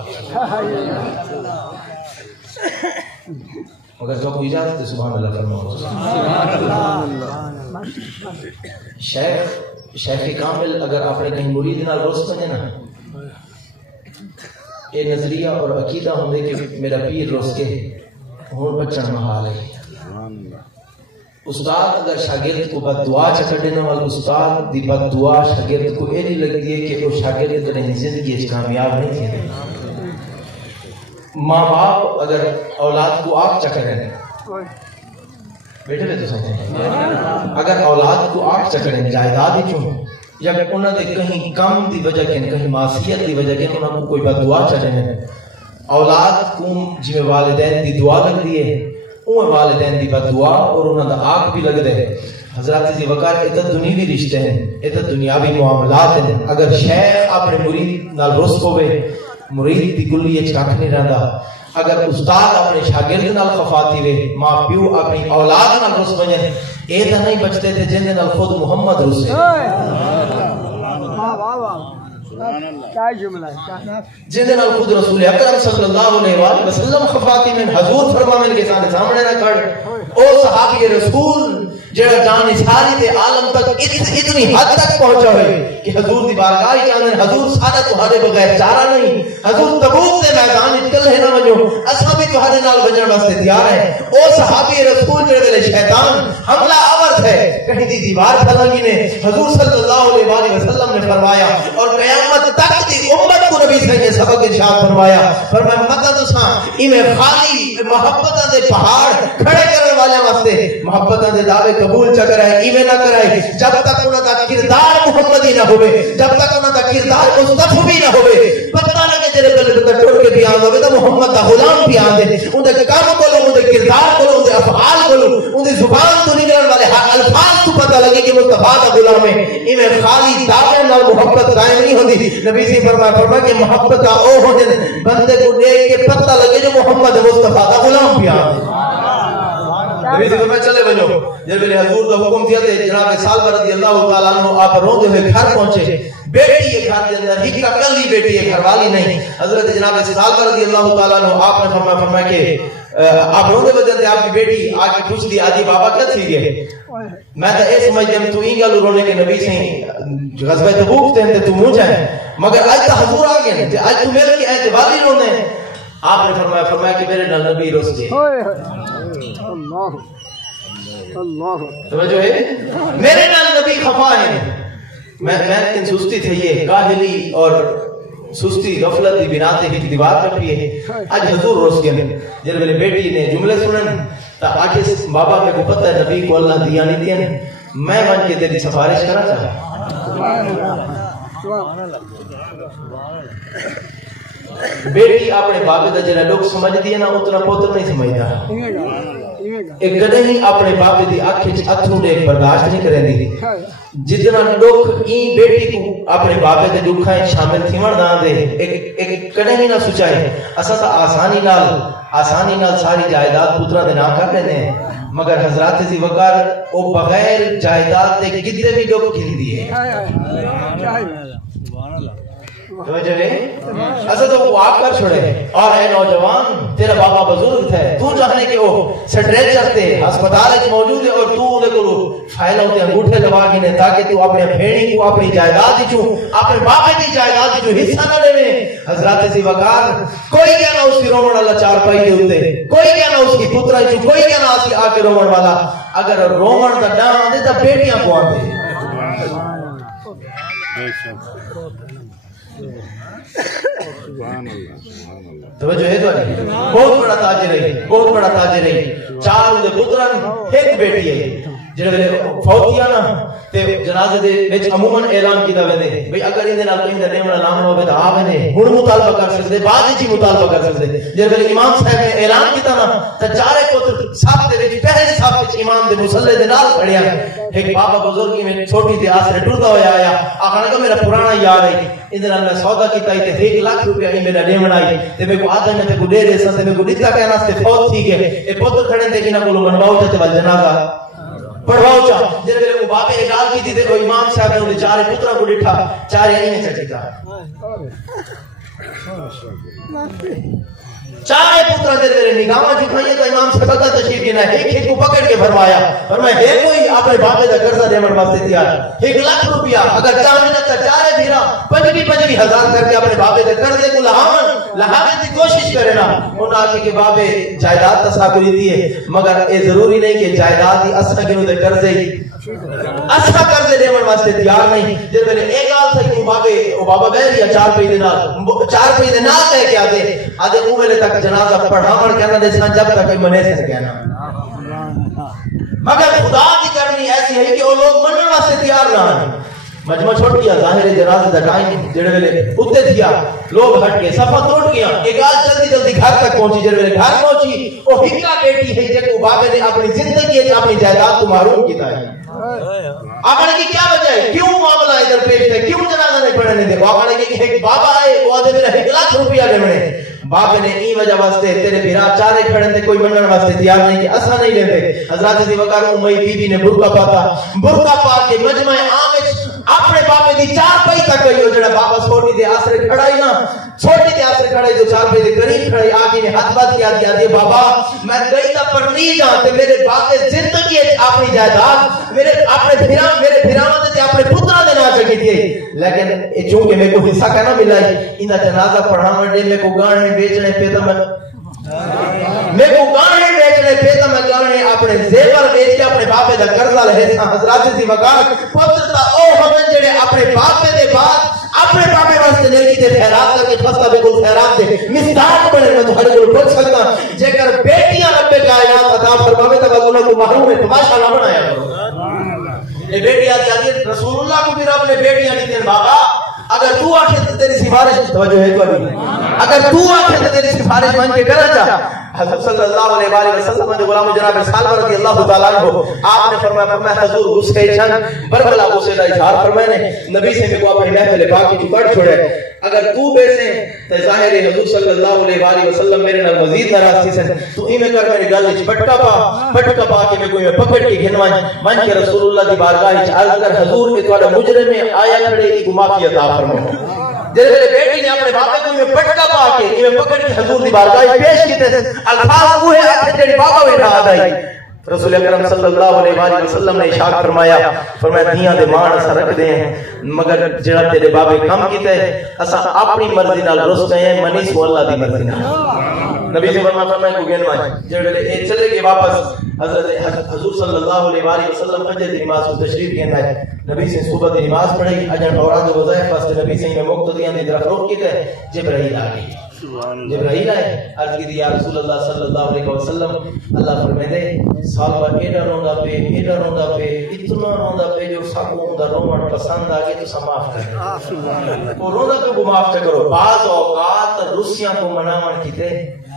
مگر جو کوئی اجازت ہے سبحان اللہ فرماؤ شیخ کامل اگر آپ نے کہیں مرید نال روز کرنے نا یہ نظریہ اور عقیدہ ہوندے کہ میرا پیر روز کے ہون بچن محال ہے استاد اگر شاگرد کو بد دعا چکڑنے والا استاد دی بد دعا شاگرد کو یہ نہیں لگتی ہے کہ وہ شاگرد کرنے زندگی کامیاب نہیں تھے ماں باپ اگر اولاد کو آگ چکڑے بیٹے میں تو سمجھتے ہیں اگر اولاد کو آگ چکڑے جائیداد ہی کیوں یا انہوں نے کہیں کم دی وجہ کے کہیں معصیت دی وجہ کے انہوں نے کوئی بد دعا چڑھے ہیں اولاد کو جی میں والدین دی دعا لگ دی ہے اوہ والدین دی بد دعا اور انہوں نے آگ بھی لگ دے حضرات جی وقار اتت دنیاوی رشتے ہیں اتت دنیاوی معاملات ہیں اگر شیخ اپنے مرید نال رس ہوئے مرید دی گلی اچھاک نہیں رہندا اگر استاد اپنے شاگرد نال خفاتی ہوئے ماں پیو اپنی اولاد نال رس بنیں اے تو نہیں بچتے تھے جن نال خود محمد رسے جن نال خود رسول اکرم صلی اللہ علیہ وسلم خفاتی میں حضور فرماویں کے سامنے نہ کھڑ او صحابی رسول جڑا جان ساری دے عالم تک اتنی حد تک پہنچا ہے کہ حضور دی بارگاہ چاہندے حضور سارا تہاڈے بغیر چارہ نہیں حضور تبوک دے میدان وچ کلے نہ ونجو اساں بھی تہاڈے نال وجن واسطے تیار ہیں او صحابی رسول جڑے ویلے شیطان حملہ آور تھے کہیں دی دیوار پھلنگی نے حضور صلی اللہ علیہ وسلم نے فرمایا اور قیامت تک دی امت کو نبی سے یہ سبق ارشاد فرمایا فرمایا مدد تساں ایویں خالی محبتاں دے پہاڑ کھڑے کرنے والے واسطے محبتاں دے دعوے قبول چ کرائے ایویں نہ کرائے جب تک انہاں دا کردار محمدی نہ ہوے جب تک انہاں دا کردار مصطفی نہ ہوے پتہ لگے جڑے دل تے ٹر کے بیان ہوے تے محمد دا غلام بیان دے اون دے کام کولوں اون دے کردار کولوں اون دے افعال کولوں اون دی زبان تو نکلن والے الفاظ تو پتہ لگے کہ مصطفی دا غلام ہے ایویں خالی دعوے نال محبت قائم نہیں ہوندی نبی سے فرمایا کہ محبت کا او ہو جن بندے کو دیکھ کے پتہ لگے جو محمد مصطفی دا غلام بیان ہے نبی سے فرمایا چلے بنو جب میرے حضور کا حکم دیا تھے جناب سالم رضی اللہ تعالیٰ عنہ آپ روندے ہوئے گھر پہنچے بیٹی ہے گھر کے اندر ہی کا کلی بیٹی ہے گھر والی نہیں حضرت جناب سالم رضی اللہ تعالیٰ عنہ آپ نے فرمایا کہ آپ روندے وجہ تھے آپ کی بیٹی آ کے پوچھ دی آجی بابا کیا تھی گئے میں تو ایک سمجھ دیم تو ہی گلو رونے کے نبی سے غزوہ تبوک تھے تو منہ جائیں مگر آج تو حضور آ گئے آج تو میرے کی آج والی رونے آپ نے فرمایا کہ میرے نال نبی روز جے توجہ ہے میرے نال نبی خفا ہے میں لیکن سستی تھے یہ کاہلی اور سستی غفلت دی بنا تے ہی دیوار کٹی ہے آج حضور روز گئے جب میرے بیٹی نے جملے سنن تا آج اس بابا میں کو پتہ ہے نبی کو اللہ دیا نہیں دیا میں من کے تیری سفارش کرنا چاہتا بیٹی اپنے بابے دا جڑا لوگ سمجھ دی نا اتنا پوتر نہیں سمجھدا ایک گدے ہی اپنے بابے دی اکھ وچ اتھرو دیکھ برداشت نہیں کرندی جتنا لوگ این بیٹی کو اپنے بابے دے دکھاں شامل تھیون نہ دے ایک کڑے ہی نہ سوچائے اساں تا آسانی نال ساری جائیداد پترا دے نام کر لیندے ہیں مگر حضرات سی وقار او بغیر جائیداد دے کتے بھی لوگ گھندی ہے توجہ ہے ایسا تو وہ آپ کر چھوڑے اور اے نوجوان تیرا بابا بزرگ تھے تو چاہنے کہ وہ سٹریچر تے ہسپتال وچ موجود ہے اور تو دے کو فائل ہوتے انگوٹھے لگا کے نے تاکہ تو اپنے بھیڑی کو اپنی جائیداد وچوں اپنے بابا دی جائیداد وچوں حصہ نہ لے حضرات سی وقار کوئی کیا نہ اس کی رومن والا چار پائی دے اوتے کوئی کیا نہ اس کی پترا وچوں کوئی کیا نہ اس کی آ کے رومن والا اگر رومن دا ڈان دے تے بیٹیاں کو آندے توجہ ہے تو بہت بڑا تاجر ہے چار دے پترن ایک بیٹی ہے جڑے فوتیاں نا تے جنازے دے وچ عموماً اعلان کیتا ویندے بھئی اگر ان دے نال کوئی نیم دا نام نہ ہوے تے آ ویندے ہن مطالبہ کر سکدے بعد وچ مطالبہ کر سکدے جے امام صاحب نے اعلان کیتا نا تے چارے پتر صاحب دے وچ پہلے صاحب وچ امام دے مصلی دے نال کھڑیا ایک بابا بزرگی میں چھوٹی تے آسرے ٹردا ہویا آیا آکھنا کہ میرا پرانا یار ہے ان دے نال میں سودا کیتا تے 1 لاکھ روپیہ ہی میرا دے بنائی تے میں کو آدھا نے تے کو دے دے سن تے میں کو دتا کہنا تے فوت تھی گئے اے پتر کھڑے تے انہاں کولوں منواؤ تے ول جنازہ پڑھواؤ چا جب میرے کو بابے اعلان کی تھی وہ امام صاحب نے انہیں چارے پترہ کو لٹھا چارے نہیں چڑھتی تھا چارے پترہ دے میرے نگاہ جکھائیے تو امام صاحب کا تشریف دینا ہے ایک کو پکڑ کے بھروایا اور میں ہے کوئی اپنے بابے دا قرضہ دے من واسطے تیار 1 لاکھ روپیہ اگر چاہے نہ چارے بھیرا 25 ہزار کر کے اپنے بابے دے قرضے کو لہانے کی کوشش کرے نا انہاں آگے کہ بابے جائیداد تصاکری دیئے مگر اے ضروری نہیں کہ جائیداد ہی اسا کے دے قرضے ہی اسا قرضے دے من واسطے تیار نہیں جب میں نے ایک آل سے کہ بابا بہریا 4 پہی دے نال کہہ کے آدھے اوہلے تک جنازہ پڑھاون کہنا دے سن جب تک منے سے کہنا مگر خدا کی کرنی ایسی ہے کہ وہ لوگ منن واسطے تیار نہ ہیں مجمع چھوڑ گیا ظاہر جنازے دا ٹائم جڑے ویلے اتے تھیا لوگ ہٹ کے صفہ توڑ گیا ایک آج جلدی گھر تک پہنچی جڑے ویلے گھر پہنچی وہ ہکا بیٹی ہے جے کو بابے نے اپنی زندگی اپنی جائیداد کو محروم کیتا ہے آقا نے کی کیا وجہ ہے کیوں معاملہ ادھر پیش ہے کیوں جنازہ نہیں پڑھنے دے آقا نے کی ایک بابا آئے وہ آدھے میرا 1 لاکھ روپیہ لینے باپ نے ای وجہ واسطے تیرے بھرا چارے کھڑے تے کوئی منن واسطے تیار نہیں کہ اسا نہیں لیندے حضرات سی وقار امی بی بی نے برقع پا کے مجمع عام وچ اپنے بابے دی 4 پئی تک گئی جڑا بابا سوٹی دے آسرے کھڑا ہی نا چھوٹی تے آسر کھڑے جو 4 بجے قریب کھڑے آگے نے ہاتھ بات کیا دیا بابا میں گئی تا پر نہیں جانتے میرے باقی زندگی اپنی جائیداد میرے بھراواں تے اپنے پتراں دے نام چکی تھی لیکن چونکہ میرے کو حصہ کہنا ملا ہے انہاں جنازہ پڑھاون دے میرے کو گانے بیچنے پہ تو میں کو گانے بیچنے پہ تو میں گانے اپنے زیور بیچ کے اپنے باپے دا قرضہ لے حضرات دی وقار پتر تا او ہمیں جڑے اپنے باپے دے بعد اپنے باپے واسطے نیکی تے خیرات کر کے فستا بالکل خیرات دے مصداق بنے میں تمہارے کو پوچھ سکتا جے کر بیٹیاں رب کائنات عطا فرماوے تو انہاں کو محروم ہے تماشا نہ بنایا کرو یہ بیٹیاں دی رسول اللہ کو بھی رب نے بیٹیاں دی بابا اگر تو آخر تو تیری سفارش توجہ ہے تو ابھی اگر تو آخر تو تیری سفارش مان کے کرا جا حضرت صلی اللہ علیہ وآلہ وسلم نے غلام جناب سالم رضی اللہ تعالیٰ عنہ آپ نے فرمایا حضور غصے چند بربلا غصے دا اظہار فرمائے نے نبی سے کو اپنی محفل پاک کی چکڑ چھوڑے اگر تو بیسے تو ظاہر ہے حضور صلی اللہ علیہ وآلہ وسلم میرے نال مزید ناراض تھی سن تو ایویں کر میری گل وچ پٹکا پا کے میں کوئی پکڑ کے گھنوائیں من کے رسول اللہ دی بارگاہ وچ عرض کر حضور کہ تواڈا مجرم میں آیا کھڑے کی معافی عطا فرماؤ جیسے بیٹی نے اپنے باپے کو میں پٹکا پا کے ایویں پکڑ کے حضور دی بارگاہ پیش کیتے الفاظ وہ ہے جڑے بابا وی یاد آئی رسول اکرم صلی اللہ علیہ وآلہ وسلم نے ارشاد فرمایا دیاں دے مان اسا رکھ دے ہیں مگر جڑا تیرے بابے کم کیتے اسا اپنی مرضی نال رستے ہیں منی سو اللہ دی مرضی نال نبی سے فرمایا کو گنوائیں جڑے اے چلے گئے واپس حضرت حضور صلی اللہ علیہ وآلہ وسلم فجر دی نماز کو تشریف لینا ہے نبی سے صبح دی نماز پڑھی اجن اوراد وظائف واسطے نبی سے میں مقتدیاں دی طرف روک کیتے جبرائیل آ گئی جبرائیل آئے عرض کی یا رسول اللہ صلی اللہ علیہ وسلم اللہ فرمائے دے صحابہ ایڈا روندا پہ اتنا روندا پہ جو ساکو دا رومن پسند آگے تو سماف کرے وہ روندا پہ کو معاف کرو بعض اوقات روسیاں کو مناون کیتے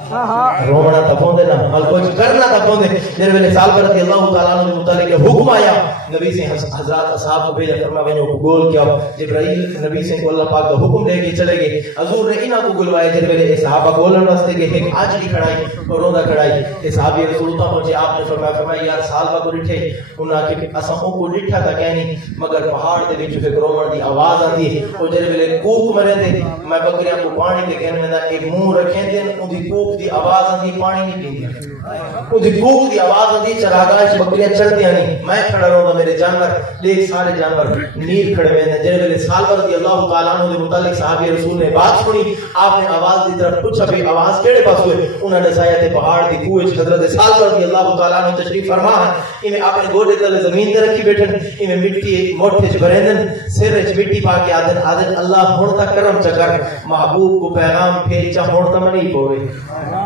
رومنا تا پوندے نا حال کچھ کرنا تا پوندے جن ویلے سال رضی اللہ تعالیٰ عنہ متعلق حکم آیا نبی سے حضرات اصحاب کو بھیجا فرمایا میں کو گول کیا جبرائیل نبی سے کو اللہ پاک کا حکم دے کے چلے گئے حضور نے انہاں کو گلوائے جن ویلے صحابہ بولن واسطے کہ ایک آجڑی کھڑائی اور روندا کھڑائی اے صحابی رسول اللہ پہنچے آپ نے فرمایا یار سالبہ کو ڈٹھے انہاں کہ اساں کو ڈٹھا تا کہنی مگر پہاڑ دے وچ ایک رومن دی آواز آندی ہے او جن ویلے کوک مرے دے میں بکریاں کو پانی دے کہنے دا ایک منہ رکھیں دے ان دی کوک دی آواز آندی پانی نہیں پیندی ان دی کوک دی آواز آندی چراگاہ وچ بکریاں چڑھدیاں نہیں میں کھڑا رہوندا میرے جانور دیکھ سارے جانور نیر کھڑے ہوئے ہیں جن ویلے سالبہ رضی اللہ تعالیٰ عنہ دے متعلق صحابی رسول نے بات سنی آپ نے آواز دی طرف پوچھا بھی آواز کیڑے پاس ہوئے انہوں نے دسایا تے پہاڑ دی کوہ وچ حضرت سالبہ رضی اللہ تعالیٰ عنہ تشریف فرما ایویں اپنے گوڈے تلے زمین تے رکھی بیٹھن ایویں مٹی موٹھے چ بھریندن سر وچ مٹی پا کے آدن اللہ ہن تک کرم چکر محبوب کو پیغام بھیجا ہن تک نہیں پوے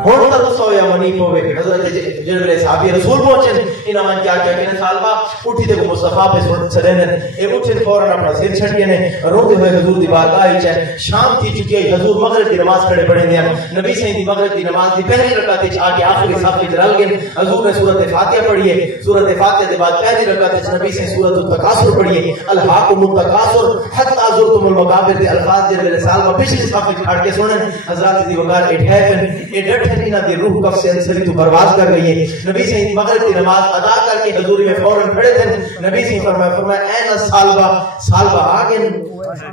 ہن تک رسو یا منی پوے حضرت جڑے صحابی رسول پہنچے انہاں نے کیا کہ صالبہ اٹھی تے مصطفی پہ چلے اے اٹھے فوراً اپنا سر چھڑکے نے روندے ہوئے حضور دی بارگاہ وچ شام تھی چکی ہے حضور مغرب کی نماز کھڑے پڑھے دیا نبی سے دی مغرب کی نماز دی پہلی رکعت وچ آ کے آخری صف وچ رل گئے حضور نے سورۃ فاتحہ پڑھی ہے سورۃ فاتحہ کے بعد پہلی رکعت وچ نبی سے سورۃ التکاثر پڑھی ہے الہاکم التکاثر حتی زرتم المقابر دے الفاظ دے ویلے سالبہ پچھلی صف وچ کھڑ کے سنن حضرات دی وقار اے ڈٹھن انہاں دی روح کف سے انسری تو پرواز کر گئی ہے نبی سے دی مغرب کی نماز ادا کر کے حضور میں فوراً کھڑے تھے نبی سے فرمایا اے سالبہ آ گئے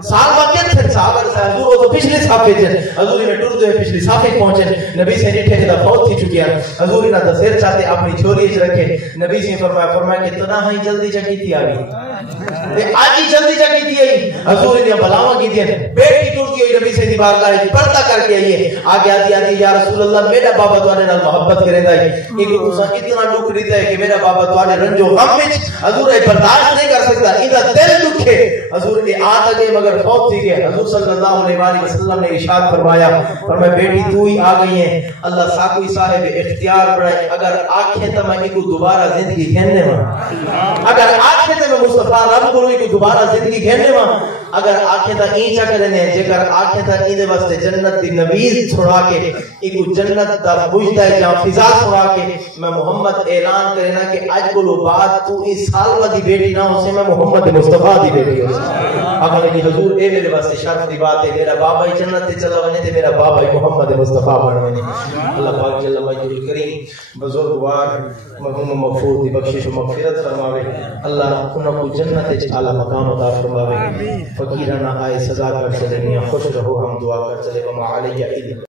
صحابہ کہتے تھے صحابہ حضور وہ تو پچھلی صف وچ حضور نے ٹر دے پچھلی صف وچ پہنچے نبی سے ڈٹھے جدا فوت تھی چکی ہے حضور نے دسیر چاہتے اپنی چھوری وچ رکھے نبی سے فرمایا کہ تنا ہی جلدی جگی تھی آ گئی آج ہی جلدی جگی تھی آئی حضور نے بلاواں کی تھی بیٹی ٹر گئی نبی سے دی بارگاہ وچ پردہ کر کے آئی ہے آگے آتی یا رسول اللہ میرا بابا تواڈے نال محبت کریندا ہے کہ تساں اتنا دکھ دیتا ہے کہ میرا بابا تواڈے رنج و غم وچ حضور برداشت نہیں کر سکتا ایندا دل دکھے حضور نے آ گئے مگر فوت تھی گئے حضور صلی اللہ علیہ وآلہ وسلم نے ارشاد فرمایا بیٹی تو ہی آ گئی ہے اللہ ساکوئی صاحب اختیار بڑھائے اگر آنکھیں تو میں کو دوبارہ زندگی گھننے ماں اگر آنکھیں تو میں مصطفیٰ رب کو دوبارہ زندگی گھننے ماں اگر آنکھیں تا اینچا کرنے ہیں جے کر آنکھیں تا ایندے واسطے جنت دی نویز چھڑا کے ایک جنت دا بوجھتا ہے جہاں فضا چھڑا کے میں محمد اعلان کرنا کہ آج کو لو بات تو اس سال دی بیٹی نہ ہو سے میں محمد مصطفیٰ دی بیٹی ہو سے اگر کہ حضور اے میرے واسطے شرف دی بات ہے میرا بابا ہی جنت تے چلا ونے تے میرا بابا ہی محمد مصطفیٰ بن ونے اللہ پاک جل مجدہ الکریم بزرگوار مرحوم مغفور دی بخشش و مغفرت فرماوے اللہ انہاں کو جنت وچ اعلی مقام عطا فرماوے فقیرانہ آئے سزا کر چلے، خوش رہو ہم دعا کر چلے، وما علیہ الا